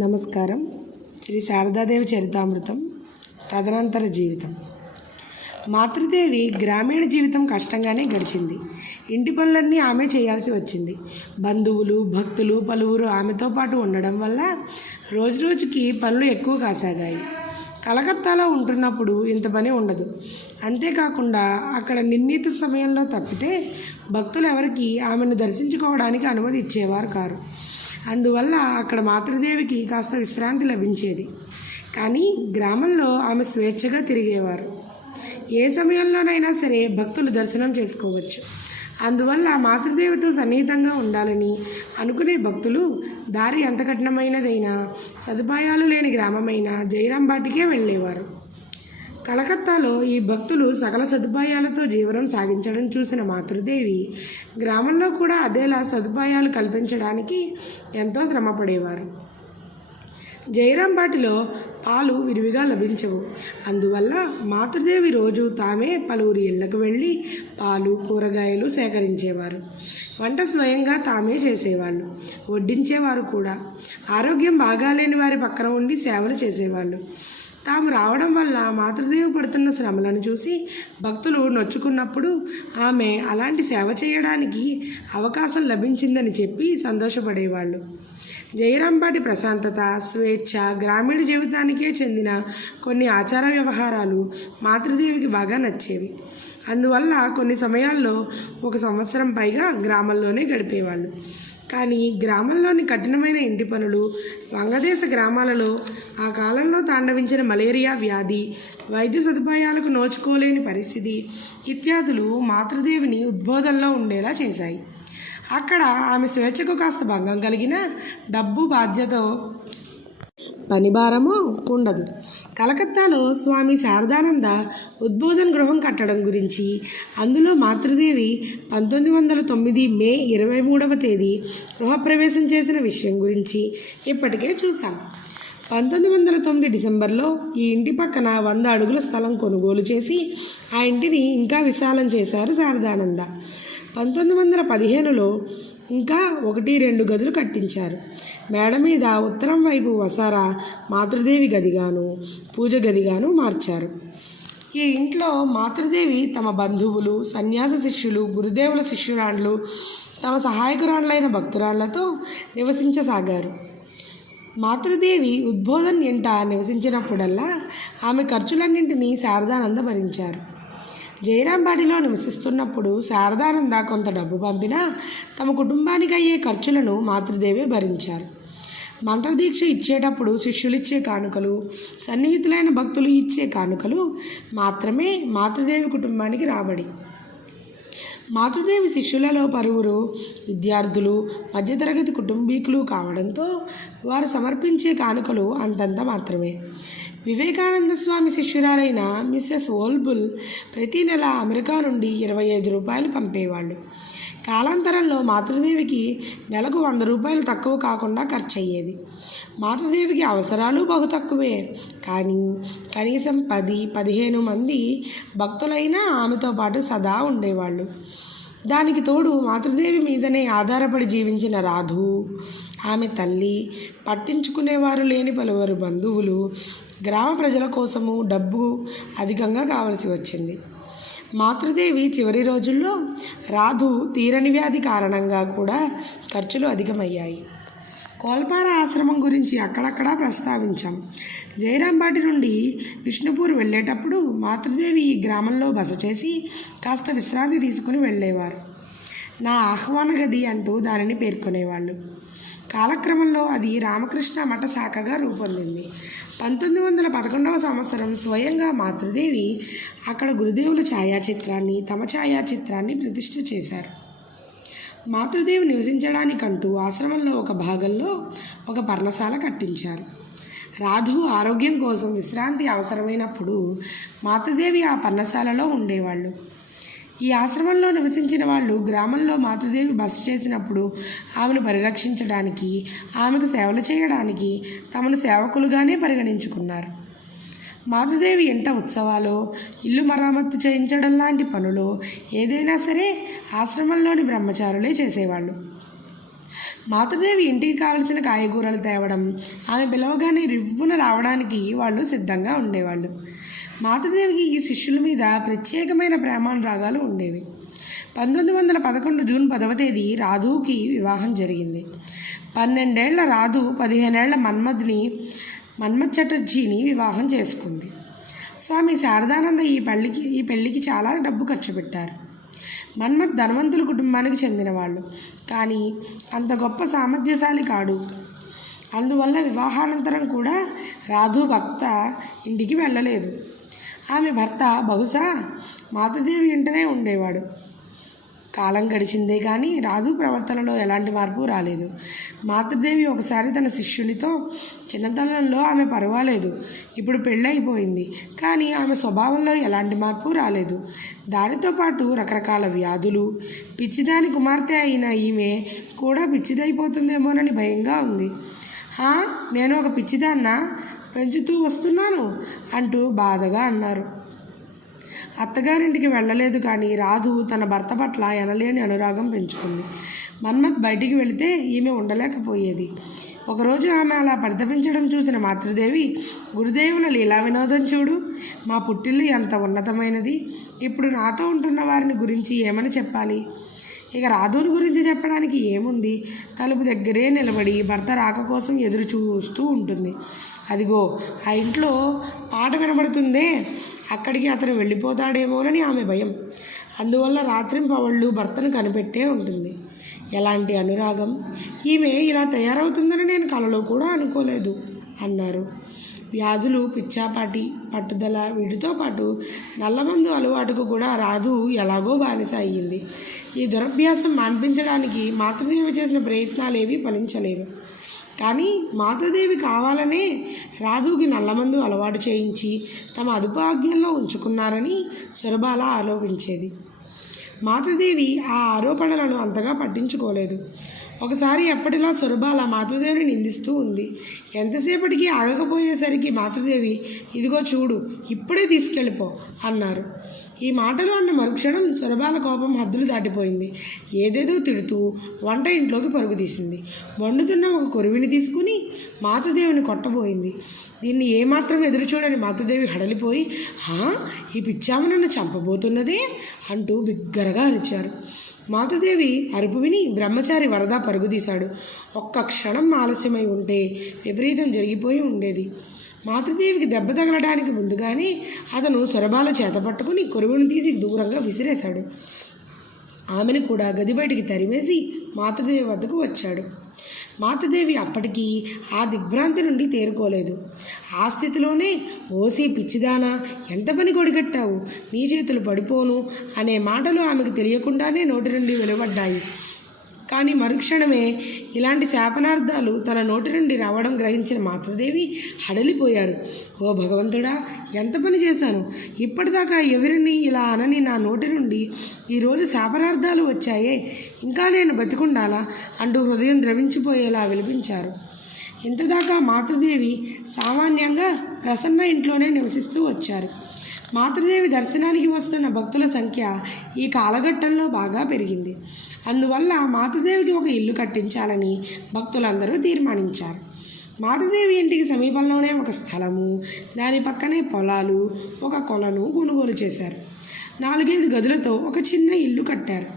నమస్కారం. శ్రీ శారదాదేవి చరితామృతం తదనంతర జీవితం. మాతృదేవి గ్రామీణ జీవితం కష్టంగానే గడిచింది. ఇంటి పనులన్నీ ఆమె చేయాల్సి వచ్చింది. బంధువులు, భక్తులు పలువురు ఆమెతో పాటు ఉండడం వల్ల రోజురోజుకి పనులు ఎక్కువ కాసాగాయి. కలకత్తాలో ఉంటున్నప్పుడు ఇంత పని ఉండదు. అంతేకాకుండా అక్కడ నిర్ణీత సమయంలో తప్పితే భక్తులు ఎవరికి ఆమెను దర్శించుకోవడానికి అనుమతి ఇచ్చేవారు కారు. అందువల్ల అక్కడ మాతృదేవికి కాస్త విశ్రాంతి లభించేది. కానీ గ్రామంలో ఆమె స్వేచ్ఛగా తిరిగేవారు. ఏ సమయంలోనైనా సరే భక్తులు దర్శనం చేసుకోవచ్చు. అందువల్ల మాతృదేవితో సన్నిహితంగా ఉండాలని అనుకునే భక్తులు దారి ఎంత కఠినమైనదైనా, సదుపాయాలు లేని గ్రామమైన జైరాంబాటికే వెళ్ళేవారు. కలకత్తాలో ఈ భక్తులు సకల సదుపాయాలతో జీవనం సాగించడం చూసిన మాతృదేవి గ్రామంలో కూడా అదేలా సదుపాయాలు కల్పించడానికి ఎంతో శ్రమపడేవారు. జైరాంబాటిలో పాలు విరివిగా లభించవు. అందువల్ల మాతృదేవి రోజు తామే పలువురి ఇళ్లకు వెళ్ళి పాలు, కూరగాయలు సేకరించేవారు. వంట స్వయంగా తామే చేసేవాళ్ళు, వడ్డించేవారు కూడా. ఆరోగ్యం బాగాలేని వారి పక్కన ఉండి సేవలు చేసేవాళ్ళు. తాము రావడం వల్ల మాతృదేవి పడుతున్న శ్రమలను చూసి భక్తులు నొచ్చుకున్నప్పుడు ఆమె అలాంటి సేవ చేయడానికి అవకాశం లభించిందని చెప్పి సంతోషపడేవాళ్ళు. జైరాంబాటి ప్రశాంతత, స్వేచ్ఛ, గ్రామీణ జీవితానికే చెందిన కొన్ని ఆచార వ్యవహారాలు మాతృదేవికి బాగా నచ్చేవి. అందువల్ల కొన్ని సమయాల్లో 1 సంవత్సరం పైగా గ్రామంలోనే గడిపేవాళ్ళు. కానీ గ్రామంలోని కఠినమైన ఇంటి పనులు, వంగదేశ గ్రామాలలో ఆ కాలంలో తాండవించిన మలేరియా వ్యాధి, వైద్య సదుపాయాలకు నోచుకోలేని పరిస్థితి ఇత్యాదులు మాతృదేవిని ఉద్బోధనలో ఉండేలా చేశాయి. అక్కడ ఆమె స్వేచ్ఛకు కాస్త భంగం కలిగిన డబ్బు బాధ్యత పనిభారమో ఉండదు. కలకత్తాలో స్వామి శారదానంద ఉద్బోధన గృహం కట్టడం గురించి, అందులో మాతృదేవి 1909 మే 23వ తేదీ గృహప్రవేశం చేసిన విషయం గురించి ఇప్పటికే చూసాం. 1909 డిసెంబర్లో ఈ ఇంటి పక్కన 100 అడుగుల స్థలం కొనుగోలు చేసి ఆ ఇంటిని ఇంకా విశాలం చేశారు శారదానంద. 1915లో ఇంకా 1-2 గదులు కట్టించారు. మేడ మీద ఉత్తరం వైపు వసారా మాతృదేవి గదిగాను, పూజ గదిగాను మార్చారు. ఈ ఇంట్లో మాతృదేవి తమ బంధువులు, సన్యాస శిష్యులు, గురుదేవుల శిష్యురాండ్లు, తమ సహాయకురాండ్లైన భక్తురాళ్లతో నివసించసాగారు. మాతృదేవి ఉద్బోధన్ ఇంట నివసించినప్పుడల్లా ఆమె ఖర్చులన్నింటినీ శారదానంద భరించారు. జైరాంబాటిలో నివసిస్తున్నప్పుడు శారదానంద కొంత డబ్బు పంపినా తమ కుటుంబానికి అయ్యే ఖర్చులను మాతృదేవే భరించారు. మంత్రదీక్ష ఇచ్చేటప్పుడు శిష్యులిచ్చే కానుకలు, సన్నిహితులైన భక్తులు ఇచ్చే కానుకలు మాత్రమే మాతృదేవి కుటుంబానికి రాబడి. మాతృదేవి శిష్యులలో పలువురు విద్యార్థులు, మధ్యతరగతి కుటుంబీకులు కావడంతో వారు సమర్పించే కానుకలు అంతంత మాత్రమే. వివేకానంద స్వామి శిష్యురాలైన మిస్సెస్ ఓల్బుల్ ప్రతి నెల అమెరికా నుండి 25 రూపాయలు పంపేవాళ్ళు. కాలాంతరంలో మాతృదేవికి నెలకు 100 రూపాయలు తక్కువ కాకుండా ఖర్చు అయ్యేది. మాతృదేవికి అవసరాలు బహు తక్కువే, కానీ కనీసం 10-15 మంది భక్తులైనా ఆమెతో పాటు సదా ఉండేవాళ్ళు. దానికి తోడు మాతృదేవి మీదనే ఆధారపడి జీవించిన రాధు, ఆమె తల్లి, పట్టించుకునేవారు లేని పలువురు బంధువులు, గ్రామ ప్రజల కోసము డబ్బు అధికంగా కావలసి వచ్చింది. మాతృదేవి చివరి రోజుల్లో రాధు తీరని వ్యాధి కారణంగా కూడా ఖర్చులు అధికమయ్యాయి. కోల్పార ఆశ్రమం గురించి అక్కడక్కడా ప్రస్తావించాం. జైరాంబాటి నుండి విష్ణుపూర్ వెళ్ళేటప్పుడు మాతృదేవి ఈ గ్రామంలో బస చేసి కాస్త విశ్రాంతి తీసుకుని వెళ్ళేవారు. నా ఆహ్వాన గది అంటూ దానిని పేర్కొనేవాళ్ళు. కాలక్రమంలో అది రామకృష్ణ మఠ శాఖగా రూపొందింది. 1911వ సంవత్సరం స్వయంగా మాతృదేవి అక్కడ గురుదేవుల ఛాయాచిత్రాన్ని, తమ ఛాయాచిత్రాన్ని ప్రతిష్ఠ చేశారు. మాతృదేవి నివసించడానికంటూ ఆశ్రమంలో ఒక భాగంలో ఒక పర్ణశాల కట్టించారు. రాధు ఆరోగ్యం కోసం విశ్రాంతి అవసరమైనప్పుడు మాతృదేవి ఆ పర్ణశాలలో ఉండేవాళ్ళు. ఈ ఆశ్రమంలో నివసించిన వాళ్ళు గ్రామంలో మాతృదేవి బస చేసినప్పుడు ఆమెను పరిరక్షించడానికి, ఆమెకు సేవలు చేయడానికి తమను సేవకులుగానే పరిగణించుకున్నారు. మాతృదేవి ఇంట ఉత్సవాలు, ఇల్లు మరామత్తు చేయించడం లాంటి పనులు ఏదైనా సరే ఆశ్రమంలోని బ్రహ్మచారులే చేసేవాళ్ళు. మాతృదేవి ఇంటికి కావలసిన కాయగూరలు తేవడం, ఆమె పిలవగానే రివ్వున రావడానికి వాళ్ళు సిద్ధంగా ఉండేవాళ్ళు. మాతృదేవికి ఈ శిష్యుల మీద ప్రత్యేకమైన ప్రేమానురాగాలు ఉండేవి. 1911 జూన్ 10వ తేదీ రాధుకి వివాహం జరిగింది. 12 ఏళ్ల రాధు 15 ఏళ్ల మన్మథ్ చటర్జీని వివాహం చేసుకుంది. స్వామి శారదానంద ఈ పెళ్లికి చాలా డబ్బు ఖర్చు పెట్టారు. మన్మథ్ ధనవంతుల కుటుంబానికి చెందినవాళ్ళు, కానీ అంత గొప్ప సామర్థ్యశాలి కాడు. అందువల్ల వివాహానంతరం కూడా రాధు భర్త ఇంటికి వెళ్ళలేదు. ఆమె భర్త బహుశా మాతృదేవి ఇంటనే ఉండేవాడు. కాలం గడిచిందే కానీ రాధు ప్రవర్తనలో ఎలాంటి మార్పు రాలేదు. మాతృదేవి ఒకసారి తన శిష్యునితో, చిన్నతనంలో ఆమె పర్వాలేదు, ఇప్పుడు పెళ్ళైపోయింది, కానీ ఆమె స్వభావంలో ఎలాంటి మార్పు రాలేదు. దానితో పాటు రకరకాల వ్యాధులు, పిచ్చిదాని కుమార్తె అయిన ఈమె కూడా పిచ్చిదైపోతుందేమోనని భయంగా ఉంది. నేను ఒక పిచ్చిదాన్నా పెంచుతూ వస్తున్నాను అంటూ బాధగా అన్నారు. అత్తగారింటికి వెళ్ళలేదు, కానీ రాధు తన భర్త పట్ల ఎనలేని అనురాగం పెంచుకుంది. మన్మథ్ బయటికి వెళితే ఈమె ఉండలేకపోయేది. ఒకరోజు ఆమె అలా పరితపించడం చూసిన మాతృదేవి, గురుదేవుల లీలా వినోదం చూడు, మా పుట్టిల్లు ఎంత ఉన్నతమైనది, ఇప్పుడు నాతో ఉంటున్న వారిని గురించి ఏమని చెప్పాలి? ఇక రాధుని గురించి చెప్పడానికి ఏముంది? తలుపు దగ్గరే నిలబడి భర్త రాక కోసం ఎదురు చూస్తూ ఉంటుంది. అదిగో ఆ ఇంట్లో పాట వినబడుతుందే, అక్కడికి అతను వెళ్ళిపోతాడేమోనని ఆమె భయం. అందువల్ల రాత్రింపవళ్ళు భర్తను కనిపెట్టే ఉంటుంది. ఎలాంటి అనురాగం! ఈమె ఇలా తయారవుతుందని నేను కలలో కూడా అనుకోలేదు అన్నారు. వ్యాధులు, పిచ్చాపాటి, పట్టుదల, వీటితో పాటు నల్లమందు అలవాటుకు కూడా రాధు ఎలాగో బానిస అయ్యింది. ఈ దురభ్యాసం మాన్పించడానికి మాతృదేవి చేసిన ప్రయత్నాలేవీ ఫలించలేదు. కానీ మాతృదేవి కావాలనే రాధుకి నల్లమందు అలవాటు చేయించి తమ అదుపాజ్ఞంలో ఉంచుకున్నారని సురబాల ఆరోపించేది. మాతృదేవి ఆ ఆరోపణలను అంతగా పట్టించుకోలేదు. ఒకసారి ఎప్పటిలా సురబాల మాతృదేవిని నిందిస్తూ ఉంది. ఎంతసేపటికి ఆగకపోయేసరికి మాతృదేవి, ఇదిగో చూడు, ఇప్పుడే తీసుకెళ్ళిపో అన్నారు. ఈ మాటలు అన్న మరుక్షణం సురబాల కోపం హద్దులు దాటిపోయింది. ఏదేదో తిడుతూ వంట ఇంట్లోకి పరుగు తీసింది. వండుతున్న ఒక కొరువిని తీసుకుని మాతృదేవిని కొట్టబోయింది. దీన్ని ఏమాత్రం ఎదురు చూడని మాతృదేవి హడలిపోయి, ఈ పిచ్చామ నన్ను చంపబోతున్నదే అంటూ బిగ్గరగా అరిచారు. మాతృదేవి అరుపు విని బ్రహ్మచారి వరద పరుగుదీశాడు. ఒక్క క్షణం ఆలస్యమై ఉంటే విపరీతం జరిగిపోయి ఉండేది. మాతృదేవికి దెబ్బ తగలడానికి ముందుగానే అతను సురబాల చేత పట్టుకుని కొరువును తీసి దూరంగా విసిరేశాడు. ఆమెను కూడా గది బయటికి తరిమేసి మాతృదేవి వద్దకు వచ్చాడు. మాతృదేవి అప్పటికీ ఆ దిగ్భ్రాంతి నుండి తేరుకోలేదు. ఆ స్థితిలోనే, ఓసి పిచ్చిదానా, ఎంత పని కొడిగట్టావు, నీ చేతులు పడిపోను అనే మాటలు ఆమెకు తెలియకుండానే నోటి నుండి వెలువడ్డాయి. కానీ మరుక్షణమే ఇలాంటి శాపనార్థాలు తన నోటి నుండి రావడం గ్రహించిన మాతృదేవి హడలిపోయారు. ఓ భగవంతుడా, ఎంత పని చేశాను! ఇప్పటిదాకా ఎవరిని ఇలా అనని నా నోటి నుండి ఈరోజు శాపనార్థాలు వచ్చాయే, ఇంకా నేను బతికుండాలా అంటూ హృదయం ద్రవించిపోయేలా విలిపించారు. ఇంతదాకా మాతృదేవి సామాన్యంగా ప్రసన్న ఇంట్లోనే నివసిస్తూ వచ్చారు. మాతృదేవి దర్శనానికి వస్తున్న భక్తుల సంఖ్య ఈ కాలఘట్టంలో బాగా పెరిగింది. అందువల్ల మాతృదేవికి ఒక ఇల్లు కట్టించాలని భక్తులందరూ తీర్మానించారు. మాతృదేవి ఇంటికి సమీపంలోనే ఒక స్థలము, దాని పక్కనే పొలాలు, ఒక కొలను కొనుగోలు చేశారు. 4-5 గదులతో ఒక చిన్న ఇల్లు కట్టారు.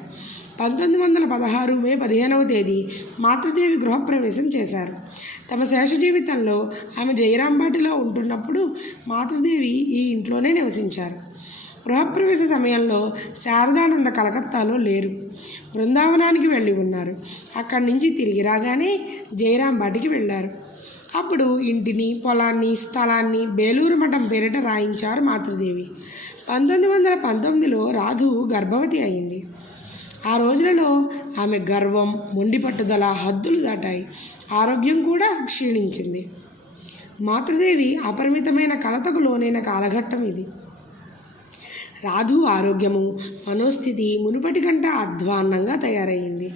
1916 మే 15వ తేదీ మాతృదేవి గృహప్రవేశం చేశారు. తమ శేష జీవితంలో ఆమె జయరాంబాటిలో ఉంటున్నప్పుడు మాతృదేవి ఈ ఇంట్లోనే నివసించారు. గృహప్రవేశ సమయంలో శారదానంద కలకత్తాలో లేరు, బృందావనానికి వెళ్ళి ఉన్నారు. అక్కడి నుంచి తిరిగి రాగానే జయరాంబాటికి వెళ్ళారు. అప్పుడు ఇంటిని, పొలాన్ని, స్థలాన్ని బేలూరు మఠం పేరిట రాయించారు మాతృదేవి. 1919లో రాధు గర్భవతి అయింది. ఆ రోజులలో ఆమె గర్వం, మొండి పట్టుదల హద్దులు దాటాయి. ఆరోగ్యం కూడా క్షీణించింది. మాతృదేవి అపరిమితమైన కలతకు లోనైన కాలఘట్టం ఇది. రాధు ఆరోగ్యము, మనోస్థితి మునుపటి కంటే అధ్వాన్నంగా తయారయ్యింది.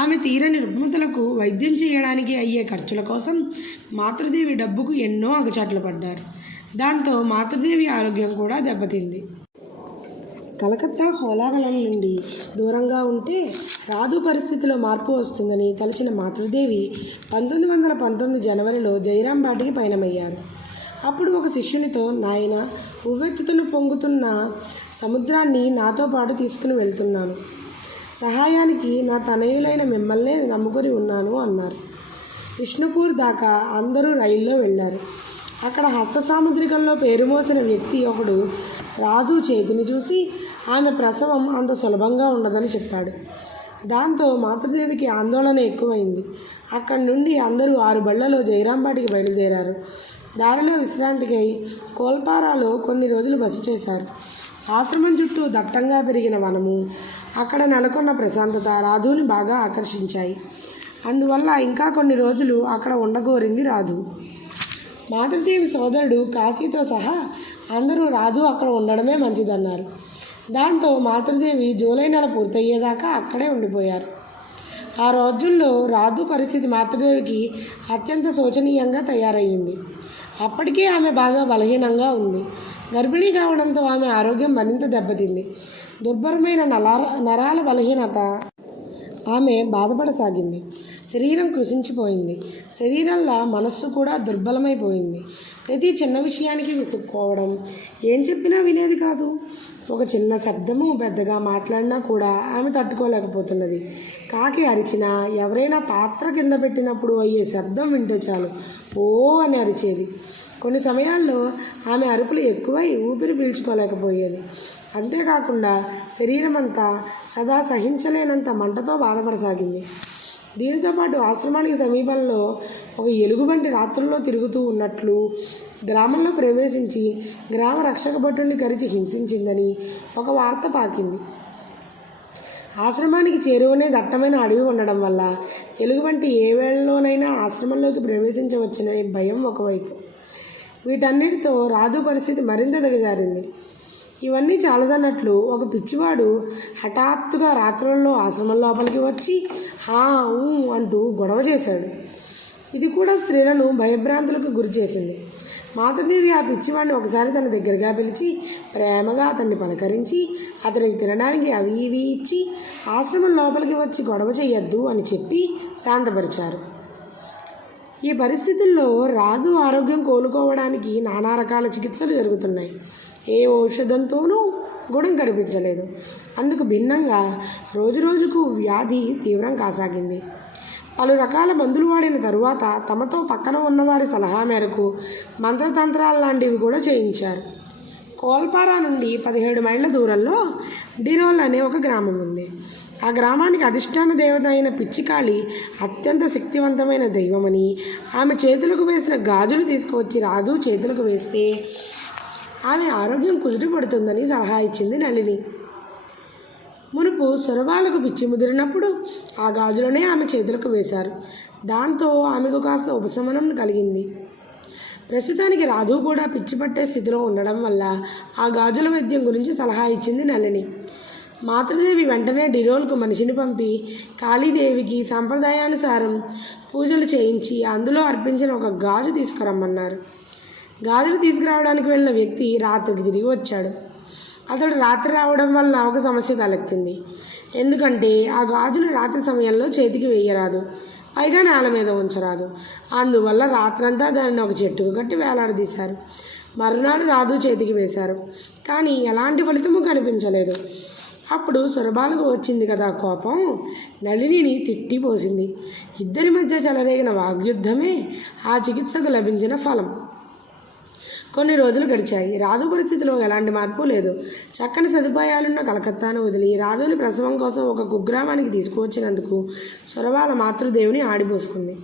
ఆమె తీరని రుగ్మతలకు వైద్యం చేయడానికి అయ్యే ఖర్చుల కోసం మాతృదేవి డబ్బుకు ఎన్నో అగచాట్లు పడ్డారు. దాంతో మాతృదేవి ఆరోగ్యం కూడా దెబ్బతింది. కలకత్తా కోలాహలం నుండి దూరంగా ఉంటే రాధు పరిస్థితిలో మార్పు వస్తుందని తలచిన మాతృదేవి 1919 జనవరిలో జైరాంబాటికి పయనమయ్యారు. అప్పుడు ఒక శిష్యునితో, నాయన, ఉవ్వెత్తున పొంగుతున్న సముద్రాన్ని నాతో పాటు తీసుకుని వెళ్తున్నాను. సహాయానికి నా తనయులైన మిమ్మల్నే నమ్ముకొని ఉన్నాను అన్నారు. విష్ణుపూర్ దాకా అందరూ రైల్లో వెళ్ళారు. అక్కడ హస్త సాముద్రికంలో పేరుమోసిన వ్యక్తి ఒకడు రాధు చేతిని చూసి ఆమె ప్రసవం అంత సులభంగా ఉండదని చెప్పాడు. దాంతో మాతృదేవికి ఆందోళన ఎక్కువైంది. అక్కడి నుండి అందరూ 6 బళ్లలో జైరాంబాటికి బయలుదేరారు. దారిలో విశ్రాంతికై కోల్పారాలో కొన్ని రోజులు బస చేశారు. ఆశ్రమం చుట్టూ దట్టంగా పెరిగిన వనము, అక్కడ నెలకొన్న ప్రశాంతత రాధుని బాగా ఆకర్షించాయి. అందువల్ల ఇంకా కొన్ని రోజులు అక్కడ ఉండగోరింది రాధు. మాతృదేవి సోదరుడు కాశీతో సహా అందరూ రాధు అక్కడ ఉండడమే మంచిదన్నారు. దాంతో మాతృదేవి జూలై నెల పూర్తయ్యేదాకా అక్కడే ఉండిపోయారు. ఆ రోజుల్లో రాధు పరిస్థితి మాతృదేవికి అత్యంత శోచనీయంగా తయారయ్యింది. అప్పటికే ఆమె బాగా బలహీనంగా ఉంది. గర్భిణీ కావడంతో ఆమె ఆరోగ్యం మరింత దెబ్బతింది. దుర్భరమైన నరాల బలహీనత ఆమె బాధపడసాగింది. శరీరం కృషించిపోయింది. శరీరంలా మనస్సు కూడా దుర్బలమైపోయింది. ప్రతి చిన్న విషయానికి విసుక్కోవడం, ఏం చెప్పినా వినేది కాదు. ఒక చిన్న శబ్దము పెద్దగా మాట్లాడినా కూడా ఆమె తట్టుకోలేకపోతున్నది. కాకి అరిచినా, ఎవరైనా పాత్ర కింద పెట్టినప్పుడు అయ్యే శబ్దం వింటే చాలు ఓ అని అరిచేది. కొన్ని సమయాల్లో ఆమె అరుపులు ఎక్కువై ఊపిరి పీల్చుకోలేకపోయేది. అంతేకాకుండా శరీరం అంతా సదా సహించలేనంత మంటతో బాధపడసాగింది. దీనితో పాటు ఆశ్రమానికి సమీపంలో ఒక ఎలుగుబంటి రాత్రుల్లో తిరుగుతూ ఉన్నట్లు, గ్రామంలో ప్రవేశించి గ్రామ రక్షక భటుల్ని కరిచి హింసించిందని ఒక వార్త పాకింది. ఆశ్రమానికి చేరువనే దట్టమైన అడవి ఉండడం వల్ల ఎలుగుబంటి ఏ వేళలోనైనా ఆశ్రమంలోకి ప్రవేశించవచ్చుననే భయం ఒకవైపు. వీటన్నిటితో రాధు పరిస్థితి మరింత దిగజారింది. ఇవన్నీ చాలదన్నట్లు ఒక పిచ్చివాడు హఠాత్తుగా రాత్రుల్లో ఆశ్రమం లోపలికి వచ్చి హా ఊ అంటూ గొడవ చేశాడు. ఇది కూడా స్త్రీలను భయభ్రాంతులకు గురి చేసింది. మాతృదేవి ఆ పిచ్చివాడిని ఒకసారి తన దగ్గరగా పిలిచి ప్రేమగా అతన్ని పలకరించి అతనికి తినడానికి అవి ఇవి ఇచ్చి ఆశ్రమం లోపలికి వచ్చి గొడవ చేయొద్దు అని చెప్పి శాంతపరిచారు. ఈ పరిస్థితుల్లో రాధు ఆరోగ్యం కోలుకోవడానికి నానా రకాల చికిత్సలు జరుగుతున్నాయి. ఏ ఔషధంతోనూ గుణం కనిపించలేదు. అందుకు భిన్నంగా రోజురోజుకు వ్యాధి తీవ్రం కాసాగింది. పలు రకాల మందులు వాడిన తరువాత తమతో పక్కన ఉన్నవారి సలహా మేరకు మంత్రతంత్రాలు లాంటివి కూడా చేయించారు. కోల్పారా నుండి 17 మైళ్ళ దూరంలో డిరోల్ అనే ఒక గ్రామం ఉంది. ఆ గ్రామానికి అధిష్టాన దేవత అయిన పిచ్చికాళి అత్యంత శక్తివంతమైన దైవమని, ఆమె చేతులకు వేసిన గాజులు తీసుకువచ్చి రాధు చేతులకు వేస్తే ఆమె ఆరోగ్యం కుదుటపడుతుందని సలహా ఇచ్చింది నళిని. మునుపు సొరబాలకు పిచ్చి ముదిరినప్పుడు ఆ గాజులనే ఆమె చేతులకు వేశారు. దాంతో ఆమెకు కాస్త ఉపశమనం కలిగింది. ప్రస్తుతానికి రాధు కూడా పిచ్చి పట్టే స్థితిలో ఉండడం వల్ల ఆ గాజుల వైద్యం గురించి సలహా ఇచ్చింది నళిని. మాతృదేవి వెంటనే డిరోల్కు మనిషిని పంపి కాళీదేవికి సంప్రదాయానుసారం పూజలు చేయించి అందులో అర్పించిన ఒక గాజు తీసుకురమ్మన్నారు. గాజులు తీసుకురావడానికి వెళ్ళిన వ్యక్తి రాత్రికి తిరిగి వచ్చాడు. అతడు రాత్రి రావడం వల్ల ఒక సమస్య తలెత్తింది. ఎందుకంటే ఆ గాజులు రాత్రి సమయంలో చేతికి వేయరాదు, పైగా నేల మీద ఉంచరాదు. అందువల్ల రాత్రంతా దాన్ని ఒక చెట్టుకు కట్టి వేలాడదీశారు. మరునాడు రాధు చేతికి వేశారు. కానీ ఎలాంటి ఫలితము కనిపించలేదు. అప్పుడు సొరబాలకు వచ్చింది కదా కోపం, నళినిని తిట్టిపోసింది. ఇద్దరి మధ్య చెలరేగిన వాగ్యుద్ధమే ఆ చికిత్సకు లభించిన ఫలం. కొన్ని రోజులు గడిచాయి. రాధు పరిస్థితిలో ఎలాంటి మార్పు లేదు. చక్కని సదుపాయాలున్న కలకత్తాను వదిలి రాధుని ప్రసవం కోసం ఒక కుగ్రామానికి తీసుకువచ్చినందుకు సొరబాల మాతృదేవిని ఆడిపోసుకుంది.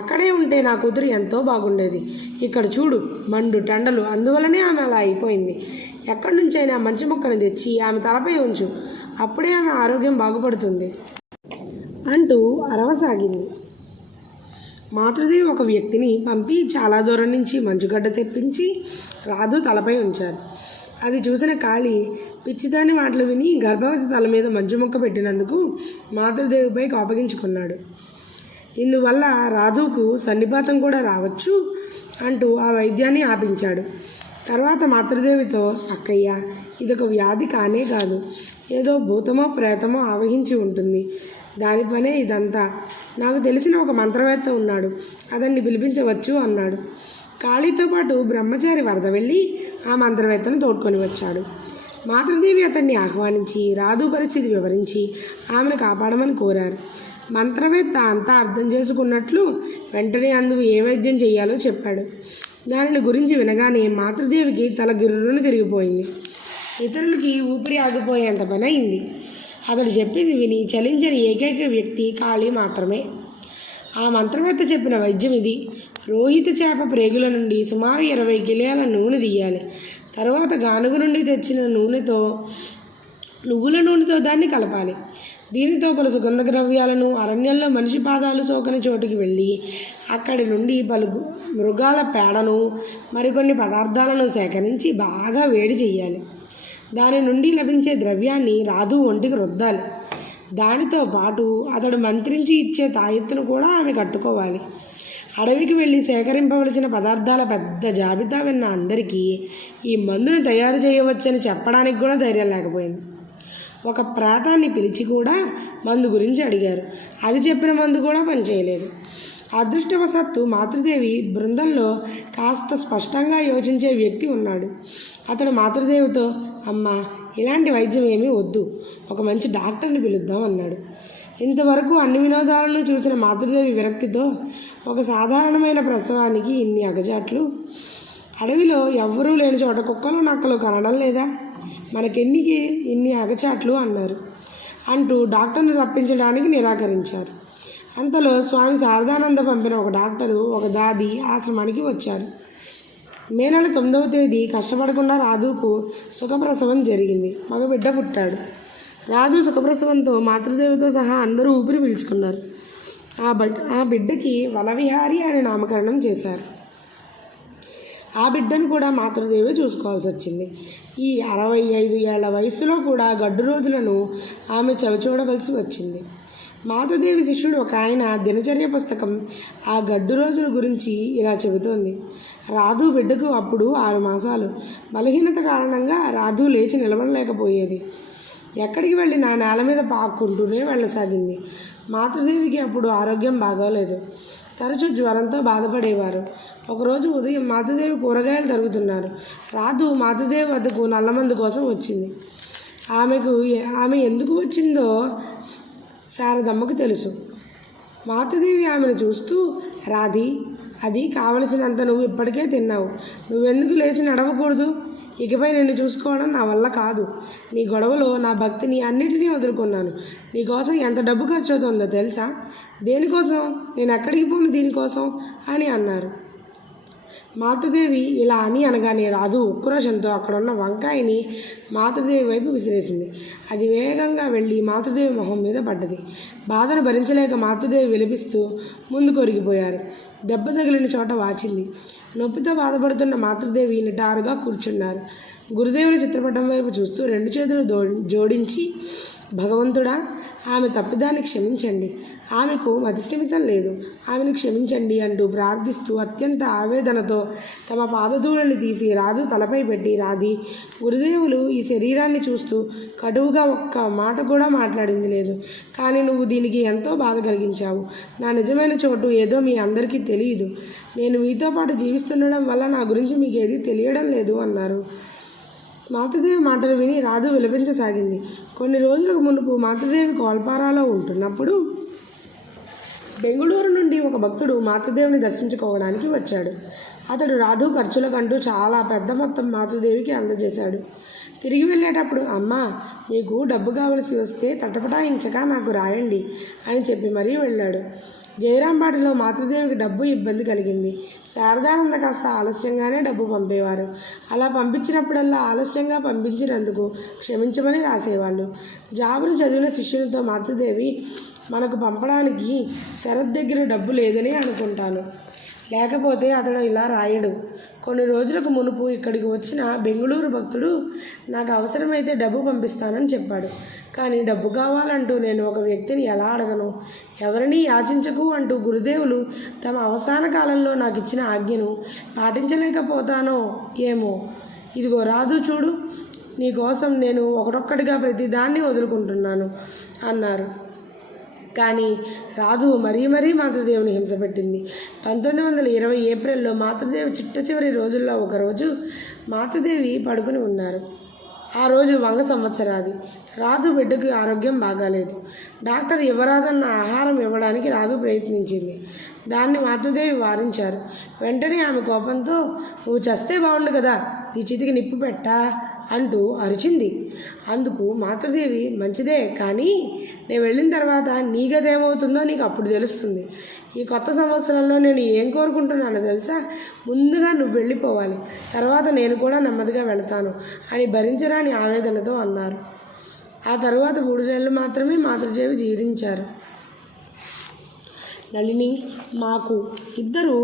అక్కడే ఉంటే నా కూతురు ఎంతో బాగుండేది. ఇక్కడ చూడు మండు టెండలు, అందువల్లనే ఆమె అలా అయిపోయింది. ఎక్కడి నుంచైనా మంచి మొక్కను తెచ్చి ఆమె తలపై ఉంచు, అప్పుడే ఆమె ఆరోగ్యం బాగుపడుతుంది అంటూ అరవసాగింది. మాతృదేవి ఒక వ్యక్తిని పంపి చాలా దూరం నుంచి మంచుగడ్డ తెప్పించి రాధు తలపై ఉంచారు. అది చూసిన కాళీ పిచ్చిదాని మాటలు విని గర్భవతి తల మీద మంచు మొక్క పెట్టినందుకు మాతృదేవిపై కోపగించుకున్నాడు. ఇందువల్ల రాధుకు సన్నిపాతం కూడా రావచ్చు అంటూ ఆ వైద్యాన్ని ఆపించాడు. తర్వాత మాతృదేవితో, అక్కయ్య, ఇదొక వ్యాధి కానే కాదు, ఏదో భూతమో ప్రేతమో ఆవహించి ఉంటుంది, దాని పనే ఇదంతా. నాకు తెలిసిన ఒక మంత్రవేత్త ఉన్నాడు, అతన్ని పిలిపించవచ్చు అన్నాడు. కాళీతో పాటు బ్రహ్మచారి వరద వెళ్ళి ఆ మంత్రవేత్తను తోడ్కొని వచ్చాడు. మాతృదేవి అతన్ని ఆహ్వానించి రాధు పరిస్థితి వివరించి ఆమెను కాపాడమని కోరారు. మంత్రవేత్త అంతా అర్థం చేసుకున్నట్లు వెంటనే అందుకు ఏ వైద్యం చేయాలో చెప్పాడు. దానిని గురించి వినగానే మాతృదేవికి తల గిర్రును తిరిగిపోయింది. ఇతరులకి ఊపిరి ఆగిపోయేంత పని అయింది. అతడు చెప్పింది విని చలించని ఏకైక వ్యక్తి కాళీ మాత్రమే. ఆ మంత్రవేత్త చెప్పిన వైద్యం ఇది. రోహిత చేప ప్రేగుల నుండి సుమారు 20 కిలోల నూనె తీయాలి. తర్వాత గానుగ నుండి తెచ్చిన నువ్వుల నూనెతో దాన్ని కలపాలి. దీనితో పలు సుగంధ ద్రవ్యాలను, అరణ్యంలో మనిషి పాదాలు సోకని చోటుకి వెళ్ళి అక్కడి నుండి పలు మృగాల పేడను, మరికొన్ని పదార్థాలను సేకరించి బాగా వేడి చేయాలి. దాని నుండి లభించే ద్రవ్యాన్ని రాధు ఒంటికి రుద్దాలి. దానితో పాటు అతడు మంత్రించి ఇచ్చే తాయెత్తును కూడా ఆమె కట్టుకోవాలి. అడవికి వెళ్ళి సేకరింపవలసిన పదార్థాల పెద్ద జాబితా విన్న అందరికీ ఈ మందును తయారు చేయవచ్చని చెప్పడానికి కూడా ధైర్యం లేకపోయింది. ఒక ప్రేతాన్ని పిలిచి కూడా మందు గురించి అడిగారు. అది చెప్పిన మందు కూడా పనిచేయలేదు. అదృష్టవశాత్తు మాతృదేవి బృందంలో కాస్త స్పష్టంగా యోచించే వ్యక్తి ఉన్నాడు. అతడు మాతృదేవితో, అమ్మ, ఇలాంటి వైద్యం ఏమీ వద్దు, ఒక మంచి డాక్టర్ని పిలుద్దాం అన్నాడు. ఇంతవరకు అన్ని వినోదాలను చూసిన మాతృదేవి విరక్తితో, ఒక సాధారణమైన ప్రసవానికి ఇన్ని అగచాట్లు, అడవిలో ఎవ్వరూ లేని చోట కుక్కలు నక్కలు కనడం లేదా, మనకెన్నికి ఇన్ని అగచాట్లు అన్నారు. అంటూ డాక్టర్ని రప్పించడానికి నిరాకరించారు. అంతలో స్వామి శారదానంద పంపిన ఒక డాక్టరు, ఒక దాది ఆశ్రమానికి వచ్చారు. మే నెల 9వ తేదీ కష్టపడకుండా రాధుకు సుఖప్రసవం జరిగింది. మగబిడ్డ పుట్టాడు. రాధు సుఖప్రసవంతో మాతృదేవితో సహా అందరూ ఊపిరి పీల్చుకున్నారు. ఆ బిడ్డకి వనవిహారి అని నామకరణం చేశారు. ఆ బిడ్డను కూడా మాతృదేవి చూసుకోవాల్సి వచ్చింది. ఈ 65 ఏళ్ల వయసులో కూడా గడ్డు రోజులను ఆమె చవిచూడవలసి వచ్చింది. మాతృదేవి శిష్యుడు ఒక ఆయన దినచర్య పుస్తకం ఆ గడ్డు రోజుల గురించి ఇలా చెబుతోంది. రాధు బిడ్డకు అప్పుడు 6 మాసాలు. బలహీనత కారణంగా రాధు లేచి నిలబడలేకపోయేది. ఎక్కడికి వెళ్ళినా నేల మీద పాక్కుంటూనే వెళ్ళసాగింది. మాతృదేవికి అప్పుడు ఆరోగ్యం బాగోలేదు. తరచూ జ్వరంతో బాధపడేవారు. ఒకరోజు ఉదయం మాతృదేవి కూరగాయలు తరుగుతున్నారు. రాధు మాతృదేవి వద్దకు నల్లమందు కోసం వచ్చింది. ఆమె ఎందుకు వచ్చిందో శారదమ్మకు తెలుసు. మాతృదేవి ఆమెను చూస్తూ, రాధి, అది కావలసినంత నువ్వు ఇప్పటికే తిన్నావు, నువ్వెందుకు లేచి నడవకూడదు? ఇకపై నిన్ను చూసుకోవడం నా వల్ల కాదు. నీ గొడవలో నా భక్తిని అన్నిటినీ వదులుకున్నాను. నీకోసం ఎంత డబ్బు ఖర్చు అవుతుందో తెలుసా? దేనికోసం? నేను ఎక్కడికి పోను దీనికోసం అని అన్నారు. మాతృదేవి ఇలా అనగానే రాధు ఉక్రోషంతో అక్కడున్న వంకాయని మాతృదేవి వైపు విసిరేసింది. అది వేగంగా వెళ్ళి మాతృదేవి మొహం మీద పడ్డది. బాధను భరించలేక మాతృదేవి విలపిస్తూ ముందు కొరిగిపోయారు. దెబ్బ తగిలిన చోట వాచింది. నొప్పితో బాధపడుతున్న మాతృదేవి నిటారుగా కూర్చున్నారు. గురుదేవుని చిత్రపటం వైపు చూస్తూ 2 చేతులు జోడించి, భగవంతుడా, ఆమె తప్పిదాన్ని క్షమించండి, ఆమెకు మతిస్థిమితం లేదు, ఆమెను క్షమించండి అంటూ ప్రార్థిస్తూ అత్యంత ఆవేదనతో తమ పాదధూళిని తీసి రాధు తలపై పెట్టి, రాధి, గురుదేవులు ఈ శరీరాన్ని చూస్తూ కటువుగా ఒక్క మాట కూడా మాట్లాడింది లేదు, కానీ నువ్వు దీనికి ఎంతో బాధ కలిగించావు. నా నిజమైన చోటు ఏదో మీ అందరికీ తెలియదు. నేను మీతో పాటు జీవిస్తుండడం వల్ల నా గురించి మీకు ఏది తెలియడం లేదు అన్నారు. మాతృదేవి మాటలు విని రాధు విలపించసాగింది. కొన్ని రోజులకు మునుపు మాతృదేవి కోల్పారాలో ఉంటున్నప్పుడు బెంగుళూరు నుండి ఒక భక్తుడు మాతృదేవిని దర్శించుకోవడానికి వచ్చాడు. అతడు రాధు ఖర్చులకంటూ చాలా పెద్ద మొత్తం మాతృదేవికి అందజేశాడు. తిరిగి వెళ్ళేటప్పుడు, అమ్మా, మీకు డబ్బు కావలసి వస్తే తటపటాయించక నాకు రాయండి అని చెప్పి మరీ వెళ్ళాడు. జయరాంబాటిలో మాతృదేవికి డబ్బు ఇబ్బంది కలిగింది. శారదానంద కాస్త ఆలస్యంగానే డబ్బు పంపేవారు. అలా పంపించినప్పుడల్లా ఆలస్యంగా పంపించినందుకు క్షమించమని రాసేవాళ్ళు. జాబును చదివిన శిష్యునితో మాతృదేవి, మనకు పంపడానికి శరత్ దగ్గర డబ్బు లేదని అనుకుంటాను, లేకపోతే అతడు ఇలా రాయడు. కొన్ని రోజులకు మునుపు ఇక్కడికి వచ్చిన బెంగుళూరు భక్తుడు నాకు అవసరమైతే డబ్బు పంపిస్తానని చెప్పాడు. కానీ డబ్బు కావాలంటూ నేను ఒక వ్యక్తిని ఎలా అడగను? ఎవరినీ యాచించకు అంటూ గురుదేవులు తమ అవసాన కాలంలో నాకు ఇచ్చిన ఆజ్ఞను పాటించలేకపోతానో ఏమో. ఇదిగో రాదు చూడు, నీకోసం నేను ఒకటొక్కటిగా ప్రతిదాన్ని వదులుకుంటున్నాను అన్నారు. కానీ రాధు మరీ మాతృదేవిని హింసపెట్టింది. 1920 ఏప్రిల్లో మాతృదేవి చిట్ట చివరి రోజుల్లో ఒకరోజు మాతృదేవి పడుకుని ఉన్నారు. ఆ రోజు వంగ సంవత్సరాది. రాధు బిడ్డకు ఆరోగ్యం బాగాలేదు. డాక్టర్ ఇవ్వరాదన్న ఆహారం ఇవ్వడానికి రాధు ప్రయత్నించింది. దాన్ని మాతృదేవి వారించారు. వెంటనే ఆమె కోపంతో, నువ్వు చస్తే బాగుండు కదా, నీ చితికి నిప్పు పెట్టా అంటూ అరిచింది. అందుకు మాతృదేవి, మంచిదే, కానీ నేను వెళ్ళిన తర్వాత నీ గదేమవుతుందో నీకు అప్పుడు తెలుస్తుంది. ఈ కొత్త సంవత్సరంలో నేను ఏం కోరుకుంటున్నానో తెలుసా? ముందుగా నువ్వు వెళ్ళిపోవాలి, తర్వాత నేను కూడా నెమ్మదిగా వెళతాను అని భరించరాని ఆవేదనతో అన్నారు. ఆ తరువాత 3 నెలలు మాత్రమే మాతృదేవి జీవించారు. నళిని, మాకు ఇద్దరు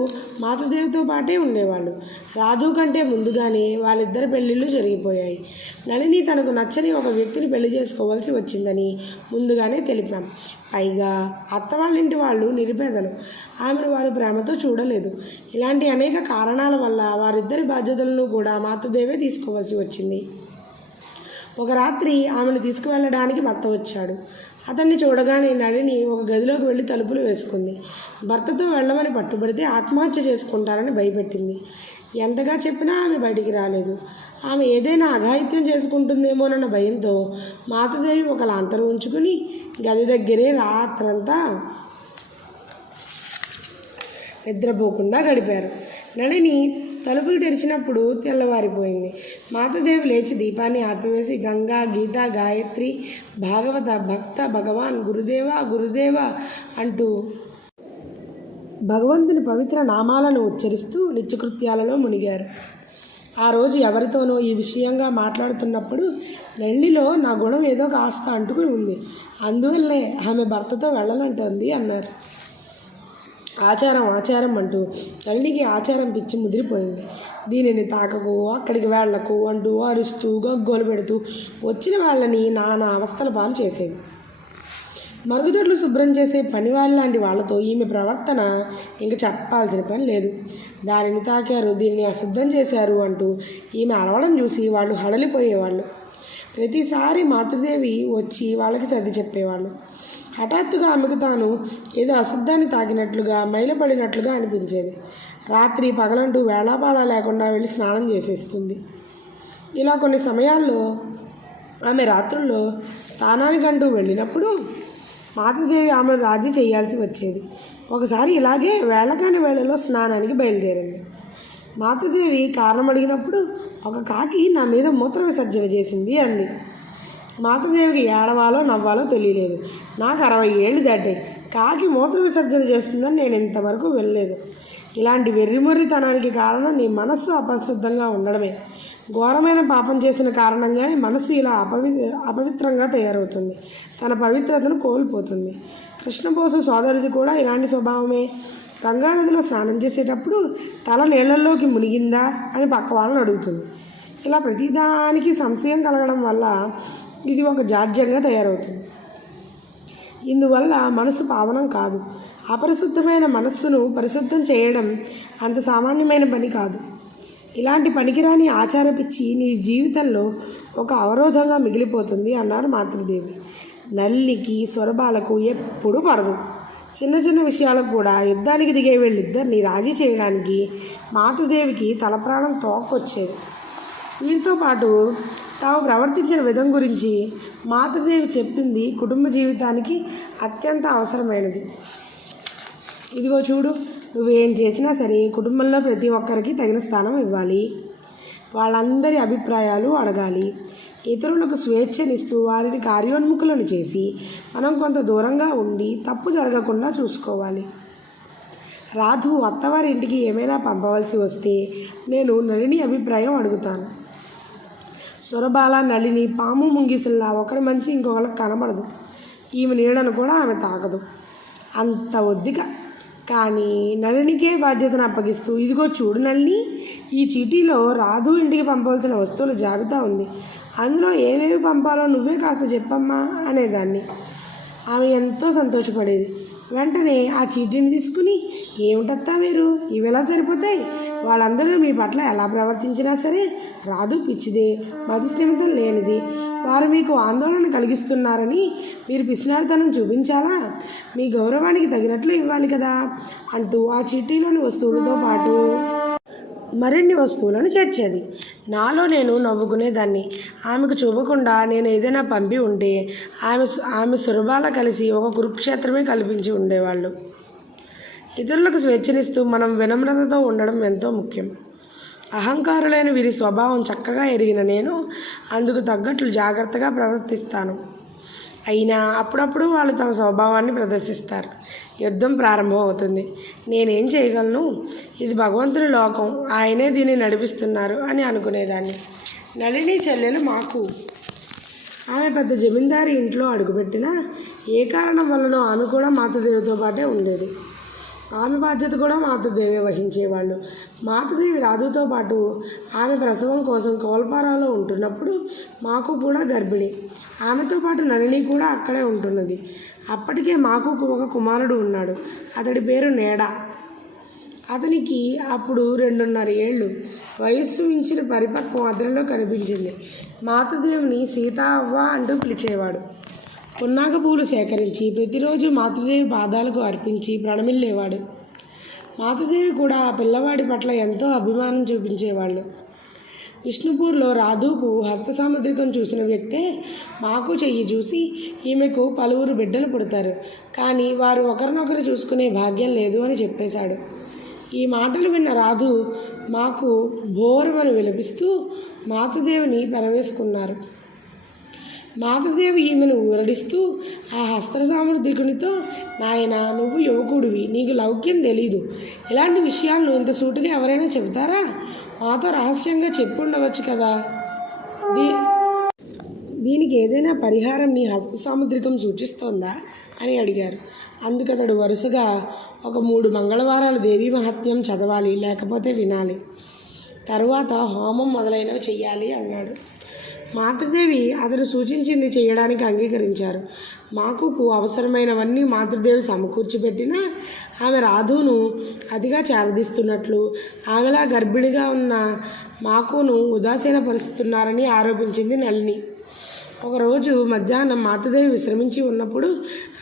మాతృదేవితో పాటే ఉండేవాళ్ళు. రాధు కంటే ముందుగానే వాళ్ళిద్దరి పెళ్ళిళ్ళు జరిగిపోయాయి. నళిని తనకు నచ్చని ఒక వ్యక్తిని పెళ్లి చేసుకోవాల్సి వచ్చిందని ముందుగానే తెలిపాం. పైగా అత్త వాళ్ళింటి వాళ్ళు నిరుపేదలు. ఆమెను వారు ప్రేమతో చూడలేదు. ఇలాంటి అనేక కారణాల వల్ల వారిద్దరి బాధ్యతలను కూడా మాతృదేవే తీసుకోవాల్సి వచ్చింది. ఒక రాత్రి ఆమెను తీసుకువెళ్ళడానికి భర్త వచ్చాడు. అతన్ని చూడగానే నళిని ఒక గదిలోకి వెళ్ళి తలుపులు వేసుకుంది. భర్తతో వెళ్ళమని పట్టుబడితే ఆత్మహత్య చేసుకుంటారని భయపెట్టింది. ఎంతగా చెప్పినా ఆమె బయటికి రాలేదు. ఆమె ఏదైనా అఘాయిత్యం చేసుకుంటుందేమోనన్న భయంతో మాతృదేవి ఒక లాంతరు ఉంచుకుని గది దగ్గరే రాత్రంతా నిద్రపోకుండా గడిపారు. నళిని తలుపులు తెరిచినప్పుడు తెల్లవారిపోయింది. మాతృదేవి లేచి దీపాన్ని ఆర్పివేసి గంగా, గీత, గాయత్రి, భాగవత, భక్త, భగవాన్, గురుదేవా అంటూ భగవంతుని పవిత్ర నామాలను ఉచ్చరిస్తూ నిత్యకృత్యాలలో మునిగారు. ఆ రోజు ఎవరితోనో ఈ విషయంగా మాట్లాడుతున్నప్పుడు నెల్లిలో నా గుణం ఏదో కాస్త అంటుకుని ఉంది, అందువల్లే ఆమె భర్తతో వెళ్ళనంటోంది అన్నారు. ఆచారం అంటూ నళినికి ఆచారం పిచ్చి ముదిరిపోయింది. దీనిని తాకకు, అక్కడికి వేళ్లకు అంటూ అరుస్తూ గగ్గోలు పెడుతూ వచ్చిన వాళ్ళని నానా అవస్థల పాలు చేసేది. మరుగుదొడ్లు శుభ్రం చేసే పనివాళ్ళ లాంటి వాళ్ళతో ఈమె ప్రవర్తన ఇంక చెప్పాల్సిన పని లేదు. దానిని తాకారు, దీనిని అశుద్ధం చేశారు అంటూ ఈమె అరవడం చూసి వాళ్ళు హడలిపోయేవాళ్ళు. ప్రతిసారి మాతృదేవి వచ్చి వాళ్ళకి సర్ది చెప్పేవాళ్ళు. హఠాత్తుగా ఆమెకు తాను ఏదో అశుద్ధాన్ని తాకినట్లుగా, మైలపడినట్లుగా అనిపించేది. రాత్రి పగలంటూ వేళాపాళా లేకుండా వెళ్ళి స్నానం చేసేస్తుంది. ఇలా కొన్ని సమయాల్లో ఆమె రాత్రుల్లో స్థానానికంటూ వెళ్ళినప్పుడు మాతృదేవి ఆమెను రాజీ చేయాల్సి వచ్చేది. ఒకసారి ఇలాగే వేళకాని వేళలో స్నానానికి బయలుదేరింది. మాతృదేవి కారణం అడిగినప్పుడు ఒక కాకి నా మీద మూత్ర విసర్జన చేసింది అంది. మాతృదేవికి ఏడవాలో నవ్వాలో తెలియలేదు. నాకు 60 ఏళ్ళు దాటాయి. కాకి మూత్ర విసర్జన చేస్తుందని నేను ఇంతవరకు వెళ్ళలేదు. ఇలాంటి వెర్రిమొర్రితనానికి కారణం నీ మనస్సు అపరిశుద్ధంగా ఉండడమే. ఘోరమైన పాపం చేసిన కారణంగానే మనస్సు ఇలా అపవిత్రంగా తయారవుతుంది, తన పవిత్రతను కోల్పోతుంది. కృష్ణబోసు సోదరిది కూడా ఇలాంటి స్వభావమే. గంగానదిలో స్నానం చేసేటప్పుడు తల నీళ్ళల్లోకి మునిగిందా అని పక్క వాళ్ళని అడుగుతుంది. ఇలా ప్రతిదానికి సంశయం కలగడం వల్ల ఇది ఒక జాడ్యంగా తయారవుతుంది. ఇందువల్ల మనసు పావనం కాదు. అపరిశుద్ధమైన మనస్సును పరిశుద్ధం చేయడం అంత సామాన్యమైన పని కాదు. ఇలాంటి పనికిరాని ఆచార పిచ్చి నీ జీవితంలో ఒక అవరోధంగా మిగిలిపోతుంది అన్నారు మాతృదేవి. నల్లికి సొరబాలకు ఎప్పుడూ పడదు. చిన్న చిన్న విషయాలకు కూడా యుద్ధానికి దిగే వీళ్ళిద్దరిని రాజీ చేయడానికి మాతృదేవికి తలప్రాణం తోక్కొచ్చేది. వీటితో పాటు తాము ప్రవర్తించిన విధం గురించి మాతృదేవి చెప్పింది కుటుంబ జీవితానికి అత్యంత అవసరమైనది. ఇదిగో చూడు, నువ్వేం చేసినా సరే కుటుంబంలో ప్రతి ఒక్కరికి తగిన స్థానం ఇవ్వాలి. వాళ్ళందరి అభిప్రాయాలు అడగాలి. ఇతరులకు స్వేచ్ఛనిస్తూ వారిని కార్యోన్ముఖులను చేసి మనం కొంత దూరంగా ఉండి తప్పు జరగకుండా చూసుకోవాలి. రాధు అత్తవారి ఇంటికి ఏమైనా పంపవలసి వస్తే నేను నళిని అభిప్రాయం అడుగుతాను. సొరబాల, నళిని పాము ముంగిసల్లా ఒకరి మంచి ఇంకొకరికి కనబడదు. ఈమె నీడను కూడా ఆమె తాకదు. అంత ఒద్దిక. కానీ నళినికే బాధ్యతను అప్పగిస్తూ, ఇదిగో చూడు నళిని, ఈ చీటీలో రాధు ఇంటికి పంపవలసిన వస్తువుల జాబితా ఉంది. అందులో ఏమేమి పంపాలో నువ్వే కాస్త చెప్పమ్మా అనేదాన్ని. ఆమె ఎంతో సంతోషపడేది. వెంటనే ఆ చీటీని తీసుకుని, ఏమిటత్తా మీరు, ఇవి ఎలా సరిపోతాయి? వాళ్ళందరూ మీ పట్ల ఎలా ప్రవర్తించినా సరే రాధు పిచ్చిదే, మతిస్థిమితం లేనిది. వారు మీకు ఆందోళన కలిగిస్తున్నారని మీరు పిసినారితనం చూపించాలా? మీ గౌరవానికి తగినట్లు ఇవ్వాలి కదా అంటూ ఆ చీటీలోని వస్తువులతో పాటు మరిన్ని వస్తువులను చేర్చేది. నాలో నేను నవ్వుకునేదాన్ని. ఆమెకు చూపకుండా నేను ఏదైనా పంపి ఉంటే ఆమె సురభాల కలిసి ఒక కురుక్షేత్రమే కల్పించి ఉండేవాళ్ళు. ఇతరులకు స్వేచ్ఛనిస్తూ మనం వినమ్రతతో ఉండడం ఎంతో ముఖ్యం. అహంకారులైన వీరి స్వభావం చక్కగా ఎరిగిన నేను అందుకు తగ్గట్లు జాగ్రత్తగా ప్రవర్తిస్తాను. అయినా అప్పుడప్పుడు వాళ్ళు తమ స్వభావాన్ని ప్రదర్శిస్తారు. యుద్ధం ప్రారంభం అవుతుంది. నేనేం చేయగలను? ఇది భగవంతుని లోకం, ఆయనే దీన్ని నడిపిస్తున్నారు అని అనుకునేదాన్ని. నళిని చెల్లెలు మాకు. ఆమె పెద్ద జమీందారి ఇంట్లో అడుగుపెట్టినా ఏ కారణం వల్లనో ఆమె కూడా మాతృదేవితో పాటే ఉండేది. ఆమె బాధ్యత కూడా మాతృదేవి వహించేవాళ్ళు. మాతృదేవి రాధుతో పాటు ఆమె ప్రసవం కోసం కోల్పారాలో ఉంటున్నప్పుడు మాకు కూడా గర్భిణి. ఆమెతో పాటు నళిని కూడా అక్కడే ఉంటున్నది. అప్పటికే మాకు ఒక కుమారుడు ఉన్నాడు. అతడి పేరు నేడా. అతనికి అప్పుడు 2.5 ఏళ్ళు. వయస్సు మించిన పరిపక్వం అతనిలో కనిపించింది. మాతృదేవిని సీతా అవ్వ అంటూ పిలిచేవాడు. పున్నాగ పువ్వులు సేకరించి ప్రతిరోజు మాతృదేవి పాదాలకు అర్పించి ప్రణమిల్లేవాడు. మాతృదేవి కూడా ఆ పిల్లవాడి పట్ల ఎంతో అభిమానం చూపించేవాళ్ళు. విష్ణుపూర్లో రాధుకు హస్త సాముద్రికం చూసిన వ్యక్తే మాకు చెయ్యి చూసి, ఈమెకు పలువురు బిడ్డలు పుడతారు, కానీ వారు ఒకరినొకరు చూసుకునే భాగ్యం లేదు అని చెప్పేశాడు. ఈ మాటలు విన్న రాధు మాకు భోరమని విలపిస్తూ మాతృదేవిని పెనవేసుకున్నారు. మాతృదేవి ఈమెను ఊరడిస్తూ ఆ హస్త సాముద్రికునితో, నాయనా, నువ్వు యువకుడివి, నీకు లౌక్యం తెలీదు. ఇలాంటి విషయాలను ఇంత సూటుగా ఎవరైనా చెబుతారా? మాతో రహస్యంగా చెప్పి ఉండవచ్చు కదా. దీనికి ఏదైనా పరిహారం నీ హస్త సాముద్రికం సూచిస్తోందా అని అడిగారు. అందుకతడు వరుసగా ఒక 3 మంగళవారాలు దేవీ మహత్యం చదవాలి, లేకపోతే వినాలి, తరువాత హోమం మొదలైనవి చెయ్యాలి అన్నాడు. మాతృదేవి అతను సూచించింది చేయడానికి అంగీకరించారు. మాకుకు అవసరమైనవన్నీ మాతృదేవి సమకూర్చిపెట్టినా ఆమె రాధును అతిగా చేరదీస్తున్నట్లు, ఆమెలా గర్భిణిగా ఉన్న మాకును ఉదాసీనపరుస్తున్నారని ఆరోపించింది నళిని. ఒకరోజు మధ్యాహ్నం మాతృదేవి విశ్రమించి ఉన్నప్పుడు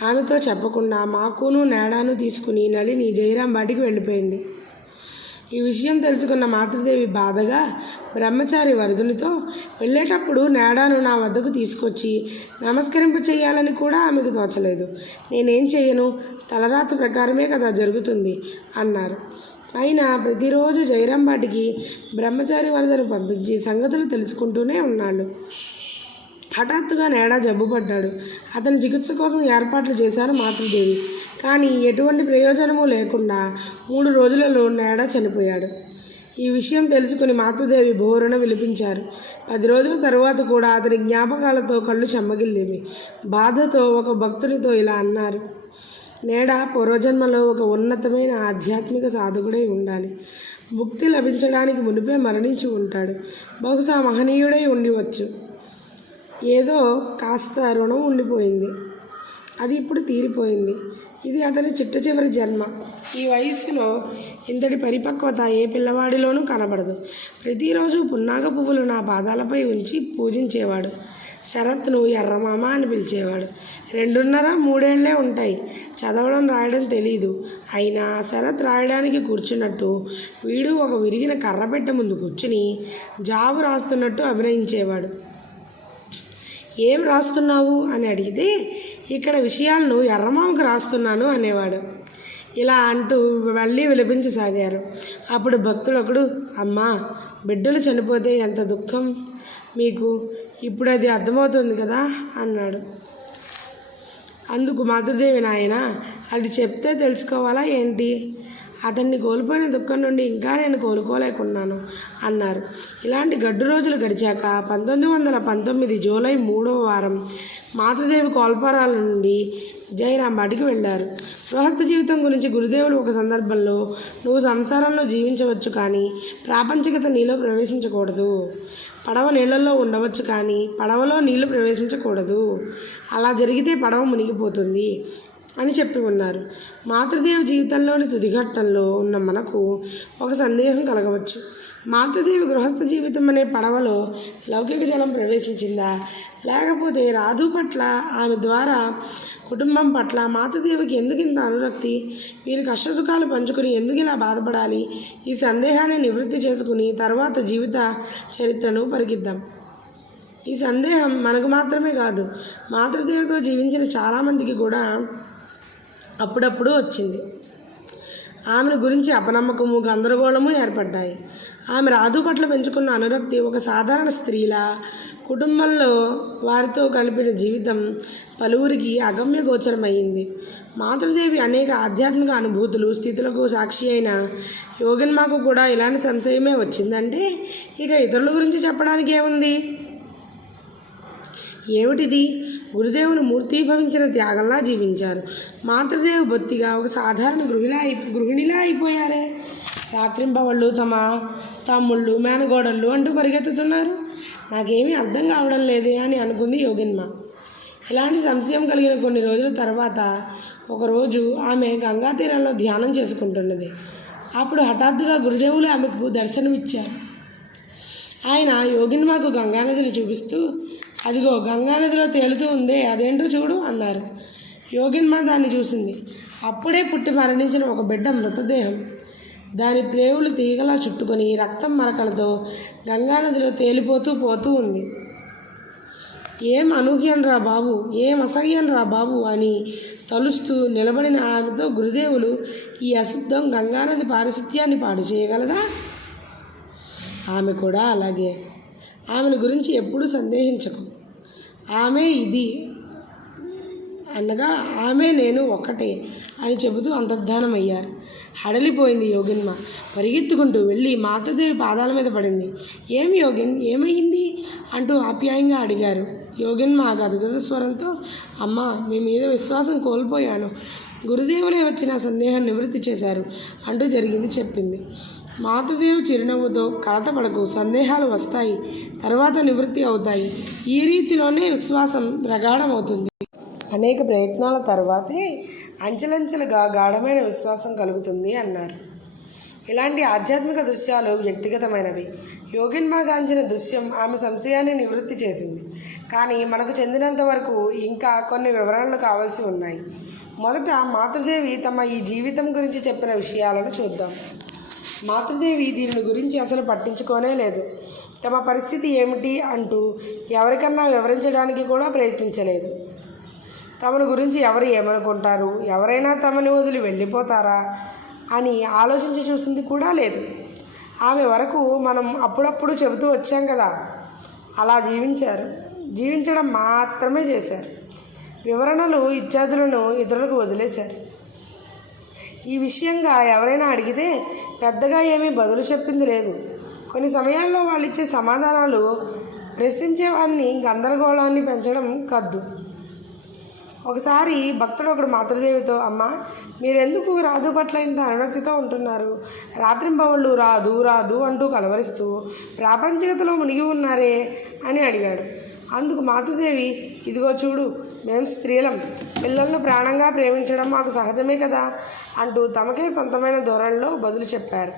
ఆమెతో చెప్పకుండా మాకును నేడాను తీసుకుని నళిని జయరాం బాటికి వెళ్ళిపోయింది. ఈ విషయం తెలుసుకున్న మాతృదేవి బాధగా బ్రహ్మచారి వరదునితో, వెళ్ళేటప్పుడు నేడాను నా వద్దకు తీసుకొచ్చి నమస్కరింప చేయాలని కూడా ఆమెకు తోచలేదు. నేనేం చేయను, తలరాత ప్రకారమే కదా జరుగుతుంది అన్నారు. అయినా ప్రతిరోజు జయరాంబాటికి బ్రహ్మచారి వరదను పంపించి సంగతులు తెలుసుకుంటూనే ఉన్నాడు. హఠాత్తుగా నేడా జబ్బుపడ్డాడు. అతని చికిత్స కోసం ఏర్పాట్లు చేశారు మాతృదేవి. కానీ ఎటువంటి ప్రయోజనము లేకుండా 3 రోజులలో నేడా చనిపోయాడు. ఈ విషయం తెలుసుకుని మాతృదేవి బోరున విలిపించారు. 10 రోజుల తరువాత కూడా అతని జ్ఞాపకాలతో కళ్ళు చెమ్మగిల్లేవి. బాధతో ఒక భక్తునితో ఇలా అన్నారు, నేడా పూర్వజన్మలో ఒక ఉన్నతమైన ఆధ్యాత్మిక సాధకుడై ఉండాలి. ముక్తి లభించడానికి మునిపే మరణించి ఉంటాడు. బహుశా మహనీయుడై ఉండివచ్చు. ఏదో కాస్త రుణం ఉండిపోయింది, అది ఇప్పుడు తీరిపోయింది. ఇది అతని చిట్ట చివరి జన్మ. ఈ వయస్సులో ఇంతటి పరిపక్వత ఏ పిల్లవాడిలోనూ కనబడదు. ప్రతిరోజు పున్నాగ పువ్వులు నా పాదాలపై ఉంచి పూజించేవాడు. శరత్ను ఎర్రమామ అని పిలిచేవాడు. 2.5-3 ఏళ్లే ఉంటాయి. చదవడం రాయడం తెలీదు. అయినా శరత్ రాయడానికి కూర్చున్నట్టు వీడు ఒక విరిగిన కర్రపెట్టె ముందు కూర్చుని జాబు రాస్తున్నట్టు అభినయించేవాడు. ఏం రాస్తున్నావు అని అడిగితే, ఇక్కడ విషయాలను ఎర్రమామకు రాస్తున్నాను అనేవాడు. ఇలా అంటూ మళ్ళీ విలపించసాగారు. అప్పుడు భక్తుడొకడు, అమ్మా, బిడ్డలు చనిపోతే ఎంత దుఃఖం మీకు, ఇప్పుడు అది అర్థమవుతుంది కదా అన్నాడు. అందుకు మాతృదేవి, నాయన, అది చెప్తే తెలుసుకోవాలా ఏంటి? అతన్ని కోల్పోయిన దుఃఖం నుండి ఇంకా నేను కోలుకోలేకున్నాను అన్నారు. ఇలాంటి గడ్డు రోజులు గడిచాక 1919 జూలై 3వ వారం మాతృదేవి కోల్పారాల నుండి జయరాంబాటికి వెళ్ళారు. గృహస్థ జీవితం గురించి గురుదేవులు ఒక సందర్భంలో, నువ్వు సంసారంలో జీవించవచ్చు కానీ ప్రాపంచికత నీలో ప్రవేశించకూడదు. పడవ నీళ్ళల్లో ఉండవచ్చు కానీ పడవలో నీళ్లు ప్రవేశించకూడదు. అలా జరిగితే పడవ మునిగిపోతుంది అని చెప్పి ఉన్నారు. మాతృదేవి జీవితంలోని తుదిఘట్టంలో ఉన్న మనకు ఒక సందేహం కలగవచ్చు. మాతృదేవి గృహస్థ జీవితం అనే పడవలో లౌకిక జలం ప్రవేశించిందా, లేకపోతే రాధు పట్ల, ఆమె ద్వారా కుటుంబం పట్ల మాతృదేవికి ఎందుకు ఇంత అనురక్తి? వీరి కష్టసుఖాలు పంచుకుని ఎందుకు ఇలా బాధపడాలి? ఈ సందేహాన్ని నివృత్తి చేసుకుని తర్వాత జీవిత చరిత్రను పరికిద్దాం. ఈ సందేహం మనకు మాత్రమే కాదు, మాతృదేవితో జీవించిన చాలామందికి కూడా అప్పుడప్పుడు వచ్చింది. ఆమెను గురించి అపనమ్మకము, గందరగోళము ఏర్పడ్డాయి. ఆమె రాధు పట్ల పెంచుకున్న అనురక్తి ఒక సాధారణ స్త్రీలా కుటుంబంలో వారితో కలిపిన జీవితం పలువురికి అగమ్య గోచరమయ్యింది. మాతృదేవి అనేక ఆధ్యాత్మిక అనుభూతులు, స్థితులకు సాక్షి అయిన యోగిన్మాకు కూడా ఇలాంటి సంశయమే వచ్చిందంటే ఇక ఇతరుల గురించి చెప్పడానికి ఏముంది? ఏమిటిది? గురుదేవులు మూర్తీభవించిన త్యాగంలా జీవించారు. మాతృదేవి బొత్తిగా ఒక సాధారణ గృహిణిలా అయిపోయారే. రాత్రింబవళ్ళు తమ తమ్ముళ్ళు, మేనగోడళ్ళు అంటూ పరిగెత్తుతున్నారు. నాకేమీ అర్థం కావడం లేదే అని అనుకుంది యోగిన్మ. ఇలాంటి సంశయం కలిగిన కొన్ని రోజుల తర్వాత ఒకరోజు ఆమె గంగా తీరంలో ధ్యానం చేసుకుంటున్నది. అప్పుడు హఠాత్తుగా గురుదేవులు ఆమెకు దర్శనమిచ్చారు. ఆయన యోగిన్మకు గంగానదిని చూపిస్తూ, అదిగో గంగానదిలో తేలుతూ ఉందే, అదేంటో చూడు అన్నారు. యోగిన్మ దాన్ని చూసింది. అప్పుడే పుట్టి మరణించిన ఒక బిడ్డ మృతదేహం. దాని ప్రేవులు తీగలా చుట్టుకొని రక్తం మరకలతో గంగానదిలో తేలిపోతూ ఉంది. ఏం అనూహ్యం రా బాబు, ఏం అసహ్యం రా బాబు అని తలుస్తూ నిలబడిన ఆమెతో గురుదేవులు, ఈ అశుద్ధం గంగానది పారిశుద్ధ్యాన్ని పాడు చేయగలదా? ఆమె కూడా అలాగే. ఆమెను గురించి ఎప్పుడూ సందేహించకు. ఆమె ఇది అనగా ఆమె నేను ఒక్కటే అని చెబుతూ అంతర్ధానమయ్యారు. హడలిపోయింది యోగిన్మ. పరిగెత్తుకుంటూ వెళ్ళి మాతృదేవి పాదాల మీద పడింది. ఏం యోగిన్, ఏమైంది అంటూ ఆప్యాయంగా అడిగారు. యోగిన్మ గదగద స్వరంతో, అమ్మా, మీ మీద విశ్వాసం కోల్పోయాను. గురుదేవులే వచ్చిన సందేహం నివృత్తి చేశారు అంటూ జరిగింది చెప్పింది. మాతృదేవి చిరునవ్వుతో, కలతపడకు, సందేహాలు వస్తాయి, తర్వాత నివృత్తి అవుతాయి. ఈ రీతిలోనే విశ్వాసం ప్రగాఢమవుతుంది. అనేక ప్రయత్నాల తర్వాతే అంచెలంచెలుగా గాఢమైన విశ్వాసం కలుగుతుంది అన్నారు. ఇలాంటి ఆధ్యాత్మిక దృశ్యాలు వ్యక్తిగతమైనవి. యోగిన్మ గాంచిన దృశ్యం ఆమె సంశయాన్ని నివృత్తి చేసింది. కానీ మనకు చెందినంత వరకు ఇంకా కొన్ని వివరణలు కావాల్సి ఉన్నాయి. మొదట మాతృదేవి తమ ఈ జీవితం గురించి చెప్పిన విషయాలను చూద్దాం. మాతృదేవి దీని గురించి అసలు పట్టించుకోనే లేదు. తమ పరిస్థితి ఏమిటి అంటూ ఎవరికన్నా వివరించడానికి కూడా ప్రయత్నించలేదు. తమను గురించి ఎవరు ఏమనుకుంటారు, ఎవరైనా తమని వదిలి వెళ్ళిపోతారా అని ఆలోచించి చూసింది కూడా లేదు. ఆమె వరకు మనం అప్పుడప్పుడు చెబుతూ వచ్చాం కదా, అలా జీవించడం మాత్రమే చేశారు. వివరణలు ఇత్యాదులను ఇతరులకు వదిలేశారు. ఈ విషయంగా ఎవరైనా అడిగితే పెద్దగా ఏమీ బదులు చెప్పింది లేదు. కొన్ని సమయాల్లో వాళ్ళు ఇచ్చే సమాధానాలు ప్రశ్నించేవారిని గందరగోళాన్ని పెంచడం కద్దు. ఒకసారి భక్తుడు ఒకడు మాతృదేవితో, అమ్మ, మీరెందుకు రాధు పట్ల ఇంత అనురక్తితో ఉంటున్నారు? రాత్రింబవళ్ళు రాధు రాధు అంటూ కలవరిస్తూ ప్రాపంచికతలో మునిగి ఉన్నారే అని అడిగాడు. అందుకు మాతృదేవి, ఇదిగో చూడు, మేము స్త్రీలం, పిల్లలను ప్రాణంగా ప్రేమించడం మాకు సహజమే కదా అంటూ తమకే సొంతమైన ధోరణిలో బదులు చెప్పారు.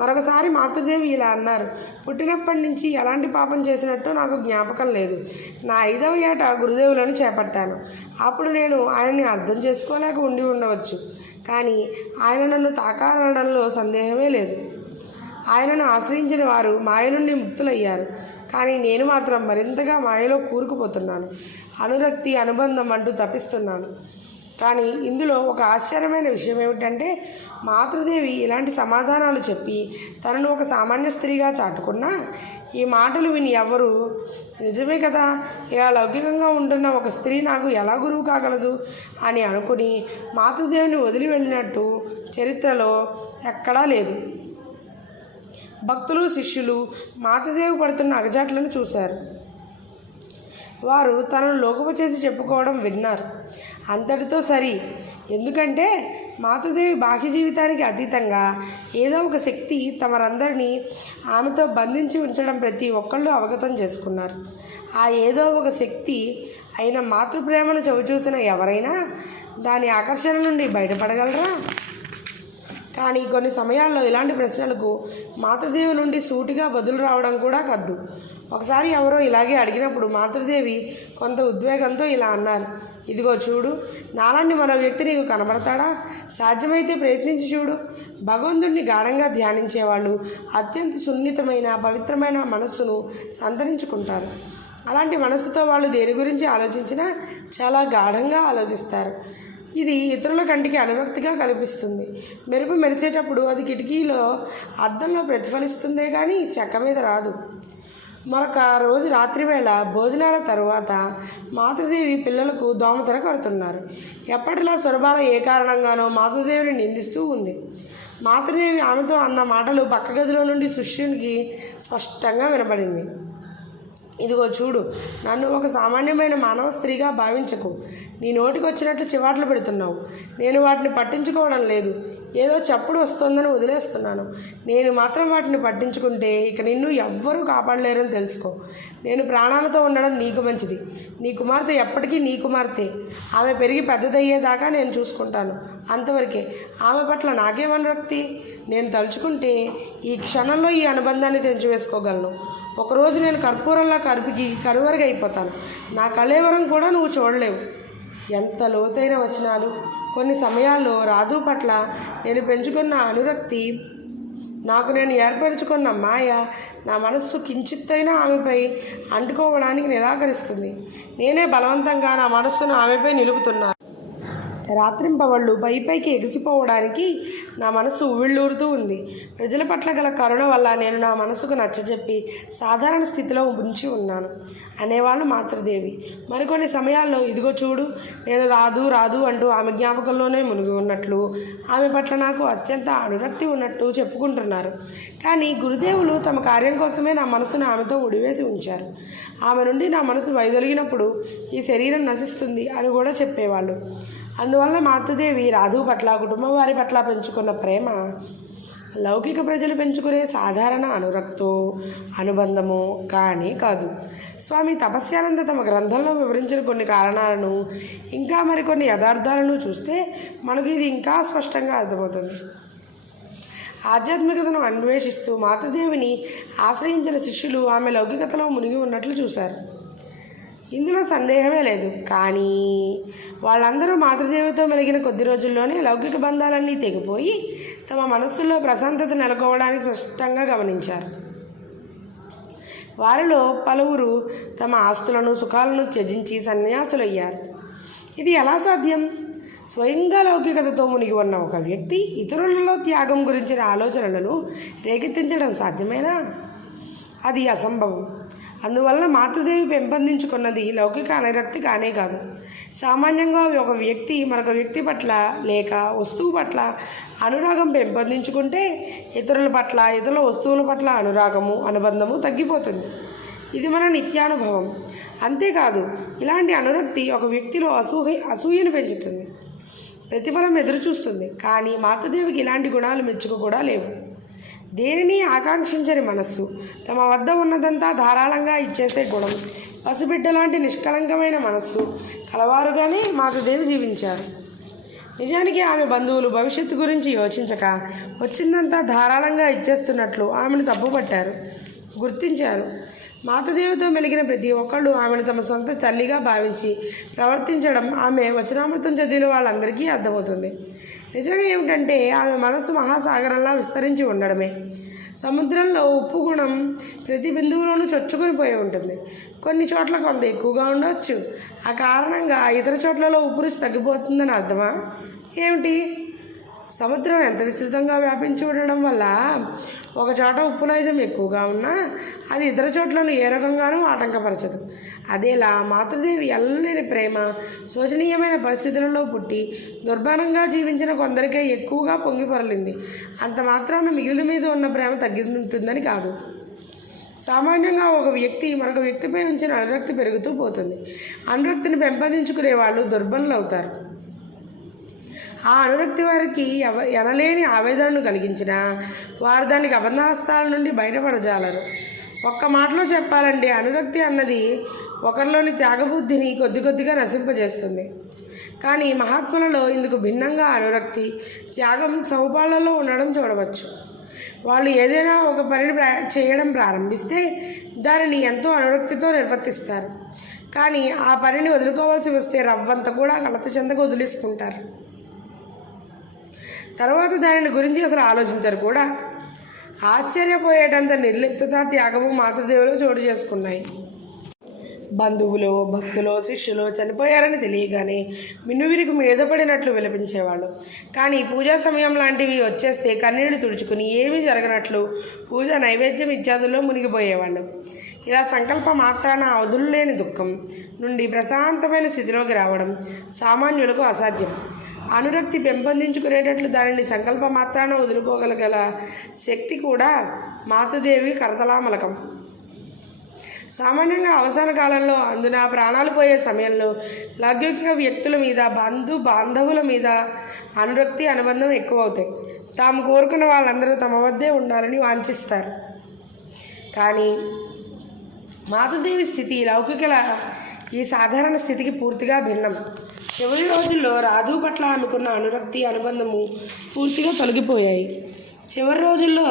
మరొకసారి మాతృదేవి ఇలా అన్నారు, పుట్టినప్పటి నుంచి ఎలాంటి పాపం చేసినట్టు నాకు జ్ఞాపకం లేదు. నా 5వ ఏట గురుదేవులను చేపట్టాను. అప్పుడు నేను ఆయన్ని అర్థం చేసుకోలేక ఉండి ఉండవచ్చు, కానీ ఆయన నన్ను తాకాలనడంలో సందేహమే లేదు. ఆయనను ఆశ్రయించిన వారు మాయ నుండి ముక్తులయ్యారు, కానీ నేను మాత్రం మరింతగా మాయలో కూరుకుపోతున్నాను. అనురక్తి, అనుబంధం అంటూ తప్పిస్తున్నాను. కానీ ఇందులో ఒక ఆశ్చర్యమైన విషయం ఏమిటంటే, మాతృదేవి ఇలాంటి సమాధానాలు చెప్పి తనను ఒక సామాన్య స్త్రీగా చాటుకున్నా ఈ మాటలు విని ఎవరు, నిజమే కదా, ఇలా లౌకికంగా ఉంటున్న ఒక స్త్రీ నాకు ఎలా గురువు కాగలదు అని అనుకుని మాతృదేవిని వదిలి వెళ్ళినట్టు చరిత్రలో ఎక్కడా లేదు. భక్తులు, శిష్యులు మాతృదేవి పడుతున్న అగచాట్లను చూశారు. వారు తనను లోకువ చేసి చెప్పుకోవడం విన్నారు. అంతటితో సరి. ఎందుకంటే మాతృదేవి బాహ్య జీవితానికి అతీతంగా ఏదో ఒక శక్తి తమరందరినీ ఆమెతో బంధించి ఉంచడం ప్రతి ఒక్కళ్ళు అవగతం చేసుకున్నారు. ఆ ఏదో ఒక శక్తి అయిన మాతృప్రేమను చవిచూసిన ఎవరైనా దాని ఆకర్షణ నుండి బయటపడగలరా? కానీ కొన్ని సమయాల్లో ఇలాంటి ప్రశ్నలకు మాతృదేవి నుండి సూటిగా బదులు రావడం కూడా కద్దు. ఒకసారి ఎవరో ఇలాగే అడిగినప్పుడు మాతృదేవి కొంత ఉద్వేగంతో ఇలా అన్నారు, ఇదిగో చూడు, నాలాంటి మరో వ్యక్తి నీకు కనబడతాడా? సాధ్యమైతే ప్రయత్నించి చూడు. భగవంతుడిని గాఢంగా ధ్యానించేవాళ్ళు అత్యంత సున్నితమైన పవిత్రమైన మనస్సును సంతరించుకుంటారు. అలాంటి మనస్సుతో వాళ్ళు దేని గురించి ఆలోచించినా చాలా గాఢంగా ఆలోచిస్తారు. ఇది ఇతరుల కంటికి అనురక్తిగా కనిపిస్తుంది. మెరుపు మెరిసేటప్పుడు అది కిటికీలో అద్దంలో ప్రతిఫలిస్తుందే కానీ చెక్క మీద రాదు. మరొక రోజు రాత్రివేళ భోజనాల తరువాత మాతృదేవి పిల్లలకు దోమతెర కడుతున్నారు. ఎప్పటిలా సొరబాల ఏ కారణంగానో మాతృదేవిని నిందిస్తూ ఉంది. మాతృదేవి ఆమెతో అన్న మాటలు పక్క గదిలో నుండి శిష్యునికి స్పష్టంగా వినబడింది. ఇదిగో చూడు, నన్ను ఒక సామాన్యమైన మానవ స్త్రీగా భావించకు. నీ నోటికి వచ్చినట్లు చివాట్లు పెడుతున్నావు. నేను వాటిని పట్టించుకోవడం లేదు. ఏదో చప్పుడు వస్తుందని వదిలేస్తున్నాను. నేను మాత్రం వాటిని పట్టించుకుంటే ఇక నిన్ను ఎవ్వరూ కాపాడలేరని తెలుసుకో. నేను ప్రాణాలతో ఉండడం నీకు మంచిది. నీ కుమార్తె ఎప్పటికీ నీ కుమార్తె. ఆమె పెరిగి పెద్దదయ్యేదాకా నేను చూసుకుంటాను. అంతవరకే. ఆమె పట్ల నాకేం అనురక్తి? నేను తలుచుకుంటే ఈ క్షణంలో ఈ అనుబంధాన్ని తెంచివేసుకోగలను. ఒకరోజు నేను కర్పూరంలా కరువరుగైపోతాను. నా కళేవరం కూడా నువ్వు చూడలేవు. ఎంత లోతైన వచనాలు! కొన్ని సమయాల్లో రాధు పట్ల నేను పెంచుకున్న అనురక్తి, నాకు నేను ఏర్పరచుకున్న మాయ నా మనస్సు కించిత్తైనా ఆమెపై అంటుకోవడానికి నిరాకరిస్తుంది. నేనే బలవంతంగా నా మనస్సును ఆమెపై నిలుపుతున్నాను. రాత్రింపవళ్ళు పైకి ఎగిసిపోవడానికి నా మనసు ఉవ్విళ్ళూరుతూ ఉంది. ప్రజల పట్ల గల కరుణ వల్ల నేను నా మనసుకు నచ్చజెప్పి సాధారణ స్థితిలో ఉంచి ఉన్నాను అనేవాళ్ళు మాతృదేవి. మరికొన్ని సమయాల్లో ఇదిగో చూడు, నేను రాదు అంటూ ఆమె జ్ఞాపకంలోనే మునిగి ఉన్నట్లు, ఆమె పట్ల నాకు అత్యంత అనురక్తి ఉన్నట్టు చెప్పుకుంటున్నారు. కానీ గురుదేవులు తమ కార్యం కోసమే నా మనసును ఆమెతో ఉడివేసి ఉంచారు. ఆమె నుండి నా మనసు వైదొలిగినప్పుడు ఈ శరీరం నశిస్తుంది అని కూడా చెప్పేవాళ్ళు. అందువల్ల మాతృదేవి రాధు పట్ల కుటుంబం వారి పట్ల పెంచుకున్న ప్రేమ లౌకిక ప్రజలు పెంచుకునే సాధారణ అనురక్తో అనుబంధమో కానీ కాదు. స్వామి తపస్యానంద తమ గ్రంథంలో వివరించిన కొన్ని కారణాలను ఇంకా మరికొన్ని యథార్థాలను చూస్తే మనకు ఇది ఇంకా స్పష్టంగా అర్థమవుతుంది. ఆధ్యాత్మికతను అన్వేషిస్తూ మాతృదేవిని ఆశ్రయించిన శిష్యులు ఆమె లౌకికతలో మునిగి ఉన్నట్లు చూశారు. ఇందులో సందేహమే లేదు. కానీ వాళ్ళందరూ మాతృదేవితో మెలిగిన కొద్ది రోజుల్లోనే లౌకిక బంధాలన్నీ తెగిపోయి తమ మనస్సుల్లో ప్రశాంతత నెలకొవడానికి స్పష్టంగా గమనించారు. వారిలో పలువురు తమ ఆస్తులను సుఖాలను త్యజించి సన్యాసులయ్యారు. ఇది ఎలా సాధ్యం? స్వయంగా లౌకికతతో మునిగి ఉన్న ఒక వ్యక్తి ఇతరులలో త్యాగం గురించిన ఆలోచనలను రేకెత్తించడం సాధ్యమేనా? అది అసంభవం. అందువలన మాతృదేవి పెంపొందించుకున్నది లౌకిక అనురక్తి కానే కాదు. సామాన్యంగా ఒక వ్యక్తి మరొక వ్యక్తి పట్ల లేక వస్తువు పట్ల అనురాగం పెంపొందించుకుంటే ఇతరుల పట్ల ఇతరుల వస్తువుల పట్ల అనురాగము అనుబంధము తగ్గిపోతుంది. ఇది మన నిత్యానుభవం. అంతేకాదు, ఇలాంటి అనురక్తి ఒక వ్యక్తిలో అసూయను పెంచుతుంది, ప్రతిఫలం ఎదురుచూస్తుంది. కానీ మాతృదేవికి ఇలాంటి గుణాలు మెచ్చుకు కూడా లేవు. దేనిని ఆకాంక్షించని మనస్సు, తమ వద్ద ఉన్నదంతా ధారాళంగా ఇచ్చేసే గుణం, పసిబిడ్డ లాంటి నిష్కలంకమైన మనస్సు కలవారుగానే మాతృదేవి జీవించారు. నిజానికి ఆమె బంధువులు భవిష్యత్తు గురించి యోచించక వచ్చిందంతా ధారాళంగా ఇచ్చేస్తున్నట్లు ఆమెను తప్పుపట్టారు, గుర్తించారు. మాతృదేవితో మెలిగిన ప్రతి ఒక్కళ్ళు ఆమెను తమ సొంత తల్లిగా భావించి ప్రవర్తించడం ఆమె వచనామృతం చదివిన వాళ్ళందరికీ అర్థమవుతుంది. నిజంగా ఏమిటంటే ఆమె మనసు మహాసాగరంలా విస్తరించి ఉండడమే. సముద్రంలో ఉప్పు గుణం ప్రతి బిందువులోనూ చొచ్చుకొని పోయి ఉంటుంది. కొన్ని చోట్ల కొంత ఎక్కువగా ఉండవచ్చు. ఆ కారణంగా ఇతర చోట్లలో ఉప్పు రుచి తగ్గిపోతుందని అర్థమా ఏమిటి? సముద్రం ఎంత విస్తృతంగా వ్యాపించి ఉండడం వల్ల ఒక చోట ఉప్పు నైజం ఎక్కువగా ఉన్నా అది ఇతర చోట్లను ఏ రకంగానూ ఆటంకపరచదు. అదేలా మాతృదేవి ఎల్లలేని ప్రేమ శోచనీయమైన పరిస్థితులలో పుట్టి దుర్భరంగా జీవించిన కొందరికే ఎక్కువగా పొంగిపొరలింది. అంత మాత్రాన మిగిలిన మీద ఉన్న ప్రేమ తగ్గి ఉంటుందని కాదు. సామాన్యంగా ఒక వ్యక్తి మరొక వ్యక్తిపై ఉంచిన అనురక్తి పెరుగుతూ పోతుంది. అనురక్తిని పెంపొందించుకునే వాళ్ళు దుర్బలులు అవుతారు. ఆ అనురక్తి వారికి ఎనలేని ఆవేదనను కలిగించినా వారు దానికి అబంధహస్తాల నుండి బయటపడజాలరు. ఒక్క మాటలో చెప్పాలంటే అనురక్తి అన్నది ఒకరిలోని త్యాగబుద్ధిని కొద్ది కొద్దిగా నశింపజేస్తుంది. కానీ మహాత్ములలో ఇందుకు భిన్నంగా అనురక్తి, త్యాగం సమపాళ్లలో ఉండడం చూడవచ్చు. వాళ్ళు ఏదైనా ఒక పనిని చేయడం ప్రారంభిస్తే దానిని ఎంతో అనురక్తితో నిర్వర్తిస్తారు. కానీ ఆ పనిని వదులుకోవాల్సి వస్తే రవ్వంత కూడా కలత చెందక వదిలేసుకుంటారు. తర్వాత దానిని గురించి అసలు ఆలోచించరు కూడా. ఆశ్చర్యపోయేటంత నిర్లిప్తత, త్యాగము మాతృదేవిలో చోటు చేసుకున్నాయి. బంధువులు, భక్తులు, శిష్యులు చనిపోయారని తెలియగానే మిన్నువిరికి మీద పడినట్లు విలపించేవాళ్ళు. కానీ పూజా సమయం లాంటివి వచ్చేస్తే కన్నీళ్లు తుడుచుకుని ఏమీ జరగనట్లు పూజ, నైవేద్యం ఇత్యాదుల్లో మునిగిపోయేవాళ్ళు. ఇలా సంకల్ప మాత్రాన అవధుల్లేని దుఃఖం నుండి ప్రశాంతమైన స్థితిలోకి రావడం సామాన్యులకు అసాధ్యం. అనురక్తి పెంపొందించుకునేటట్లు దానిని సంకల్ప మాత్రాన వదులుకోగలగల శక్తి కూడా మాతృదేవి కరతలామలకం. సామాన్యంగా అవసాన కాలంలో, అందున ప్రాణాలు పోయే సమయంలో లౌకిక వ్యక్తుల మీద, బాంధవుల మీద అనురక్తి, అనుబంధం ఎక్కువ అవుతాయి. తాము కోరుకున్న వాళ్ళందరూ తమ వద్దే ఉండాలని వాంఛిస్తారు. కానీ మాతృదేవి స్థితి లౌకికల ఈ సాధారణ స్థితికి పూర్తిగా భిన్నం. చివరి రోజుల్లో రాధు పట్ల ఆమెకున్న అనురక్తి, అనుబంధము పూర్తిగా తొలగిపోయాయి. చివరి రోజుల్లో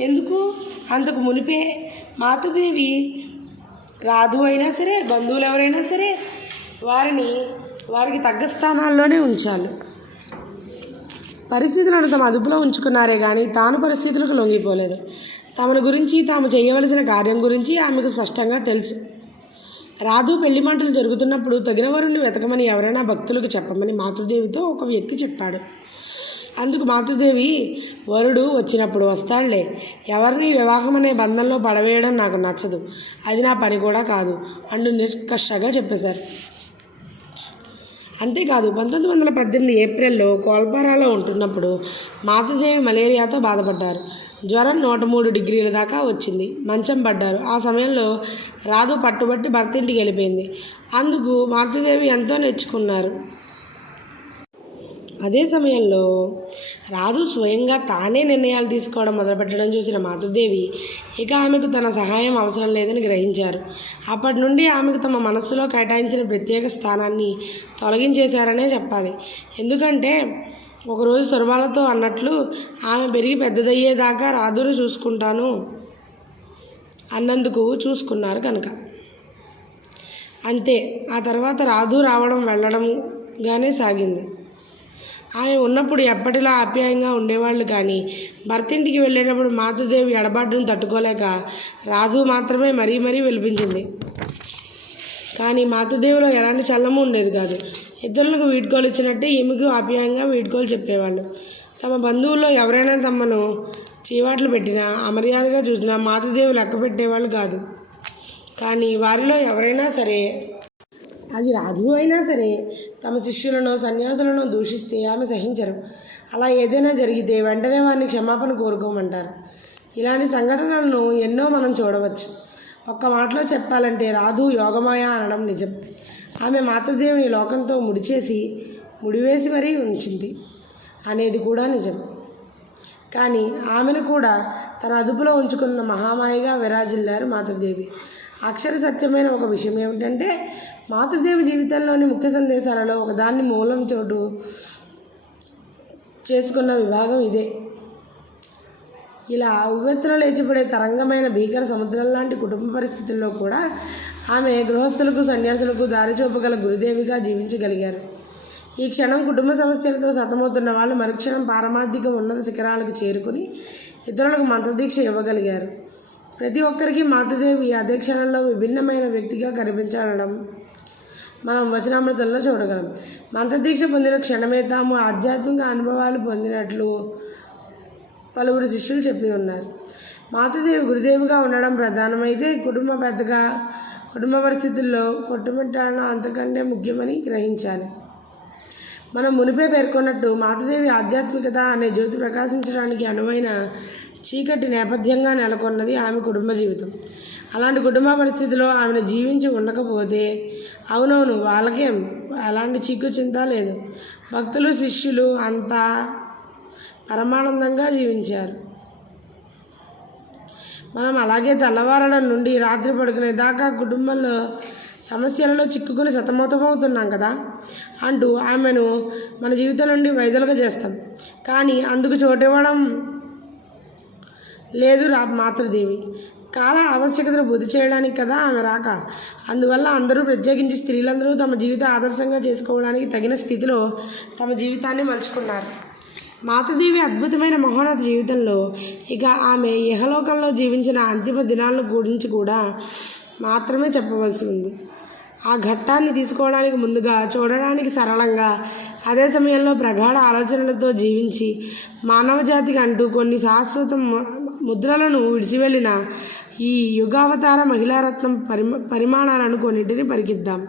ఎందుకు, అంతకు మునిపే మాతృదేవి రాధు అయినా సరే, బంధువులు ఎవరైనా సరే వారికి తగ్గ స్థానాల్లోనే ఉంచాలి. పరిస్థితులను తమ అదుపులో ఉంచుకున్నారే కానీ తాను పరిస్థితులకు లొంగిపోలేదు. తమను గురించి, తాము చేయవలసిన కార్యం గురించి ఆమెకు స్పష్టంగా తెలుసు. రాధు పెళ్లి మంటలు జరుగుతున్నప్పుడు తగిన వరుణ్ణి వెతకమని ఎవరైనా భక్తులకు చెప్పమని మాతృదేవితో ఒక వ్యక్తి చెప్పాడు. అందుకు మాతృదేవి, వరుడు వచ్చినప్పుడు వస్తాడులే, ఎవరిని వివాహం అనే బంధంలో పడవేయడం నాకు నచ్చదు, అది నా పని కూడా కాదు అంటూ నిష్కర్షగా చెప్పేశారు. అంతేకాదు 1918 ఏప్రిల్లో కోల్పారాలో ఉంటున్నప్పుడు మాతృదేవి మలేరియాతో బాధపడ్డారు. జ్వరం 103 డిగ్రీల దాకా వచ్చింది. మంచం పడ్డారు. ఆ సమయంలో రాధు పట్టుబట్టి భర్త ఇంటికి వెళ్ళిపోయింది. అందుకు మాతృదేవి ఎంతో నేర్చుకున్నారు. అదే సమయంలో రాధు స్వయంగా తానే నిర్ణయాలు తీసుకోవడం మొదలుపెట్టడం చూసిన మాతృదేవి ఇక ఆమెకు తన సహాయం అవసరం లేదని గ్రహించారు. అప్పటి నుండి ఆమెకు తమ మనస్సులో కేటాయించిన ప్రత్యేక స్థానాన్ని తొలగించేశారనే చెప్పాలి. ఎందుకంటే ఒకరోజు సురబాలతో అన్నట్లు, ఆమె పెరిగి పెద్దదయ్యేదాకా రాధును చూసుకుంటాను అన్నందుకు చూసుకున్నారు కనుక. అంతే. ఆ తర్వాత రాధు రావడం వెళ్ళడంగానే సాగింది. ఆమె ఉన్నప్పుడు ఎప్పటిలా ఆప్యాయంగా ఉండేవాళ్ళు. కానీ భర్తింటికి వెళ్ళేటప్పుడు మాతృదేవి ఎడబాటును తట్టుకోలేక రాధు మాత్రమే మరీ విలిపించింది. కానీ మాతృదేవిలో ఎలాంటి చల్లము ఉండేది కాదు. ఇతరులకు వీడ్కోలు ఇచ్చినట్టే ఈమెకు ఆప్యాయంగా వీడ్కోలు చెప్పేవాళ్ళు. తమ బంధువుల్లో ఎవరైనా తమను చీవాట్లు పెట్టినా, అమర్యాదగా చూసినా మాతృదేవి లెక్క పెట్టేవాళ్ళు కాదు. కానీ వారిలో ఎవరైనా సరే, అది రాధు అయినా సరే, తమ శిష్యులను, సన్యాసులను దూషిస్తే ఆమె సహించరు. అలా ఏదైనా జరిగితే వెంటనే వారిని క్షమాపణ కోరుకోమంటారు. ఇలాంటి సంఘటనలను ఎన్నో మనం చూడవచ్చు. ఒక్క మాటలో చెప్పాలంటే రాధు యోగమాయ అనడం నిజం. ఆమె మాతృదేవిని లోకంతో ముడివేసి మరీ ఉంచింది అనేది కూడా నిజం. కానీ ఆమెను కూడా తన అదుపులో ఉంచుకున్న మహామాయిగా విరాజిల్లారు మాతృదేవి. అక్షర సత్యమైన ఒక విషయం ఏమిటంటే, మాతృదేవి జీవితంలోని ముఖ్య సందేశాలలో ఒకదాన్ని మూలం చోటు చేసుకున్న విభాగం ఇదే. ఇలా ఉవ్వెత్తున లేచిపడే తరంగమైన భీకర సముద్రం లాంటి కుటుంబ పరిస్థితుల్లో కూడా ఆమె గృహస్థులకు, సన్యాసులకు దారి చూపగల గురుదేవిగా జీవించగలిగారు. ఈ క్షణం కుటుంబ సమస్యలతో సతమవుతున్న వాళ్ళు మరుక్షణం పారమార్థిక ఉన్నత శిఖరాలకు చేరుకుని ఇతరులకు మంత్రదీక్ష ఇవ్వగలిగారు. ప్రతి ఒక్కరికి మాతృదేవి అదే క్షణంలో విభిన్నమైన వ్యక్తిగా కనిపించడం మనం వచనామృతంలో చూడగలం. మంత్రదీక్ష పొందిన క్షణమే తాము ఆధ్యాత్మిక అనుభవాలు పొందినట్లు పలువురు శిష్యులు చెప్పి ఉన్నారు. మాతృదేవి గురుదేవిగా ఉండడం ప్రధానమైతే కుటుంబ పరిస్థితుల్లో కొట్టుమిట్టాడడం అంతకంటే ముఖ్యమని గ్రహించాలి. మనం మునిపే పేర్కొన్నట్టు మాతృదేవి ఆధ్యాత్మికత అనే జ్యోతి ప్రకాశించడానికి అనువైన చీకటి నేపథ్యంగా నెలకొన్నది ఆమె కుటుంబ జీవితం. అలాంటి కుటుంబ పరిస్థితిలో ఆమెను జీవించి ఉండకపోతే అవునవును వాళ్ళకేం అలాంటి చీకు చింత లేదు. భక్తులు శిష్యులు అంతా పరమానందంగా జీవించారు. మనం అలాగే తెల్లవారడం నుండి రాత్రి పడుకునే దాకా కుటుంబంలో సమస్యలలో చిక్కుకుని సతమతమవుతున్నాం కదా అంటూ ఆమెను మన జీవితం నుండి వైదొలుగా చేస్తాం. కానీ అందుకు చోటివ్వడం లేదు మాతృదేవి. కాల ఆవశ్యకతను బుద్ధి చేయడానికి కదా ఆమె రాక. అందువల్ల అందరూ, ప్రత్యేకించి స్త్రీలందరూ తమ జీవిత ఆదర్శంగా చేసుకోవడానికి తగిన స్థితిలో తమ జీవితాన్ని మలుచుకున్నారు. మాతృదేవి అద్భుతమైన మహోన్నత జీవితంలో ఇక ఆమె ఇహలోకంలో జీవించిన అంతిమ దినాలను గురించి కూడా మాత్రమే చెప్పవలసి ఉంది. ఆ ఘట్టాన్ని తీసుకోవడానికి ముందుగా చూడడానికి సరళంగా, అదే సమయంలో ప్రగాఢ ఆలోచనలతో జీవించి మానవ జాతికి అంటూ కొన్ని శాశ్వత ముద్రలను విడిచివెళ్ళిన ఈ యుగావతార మహిళారత్నం పరిమాణాలను కొన్నింటిని పరికిద్దాం.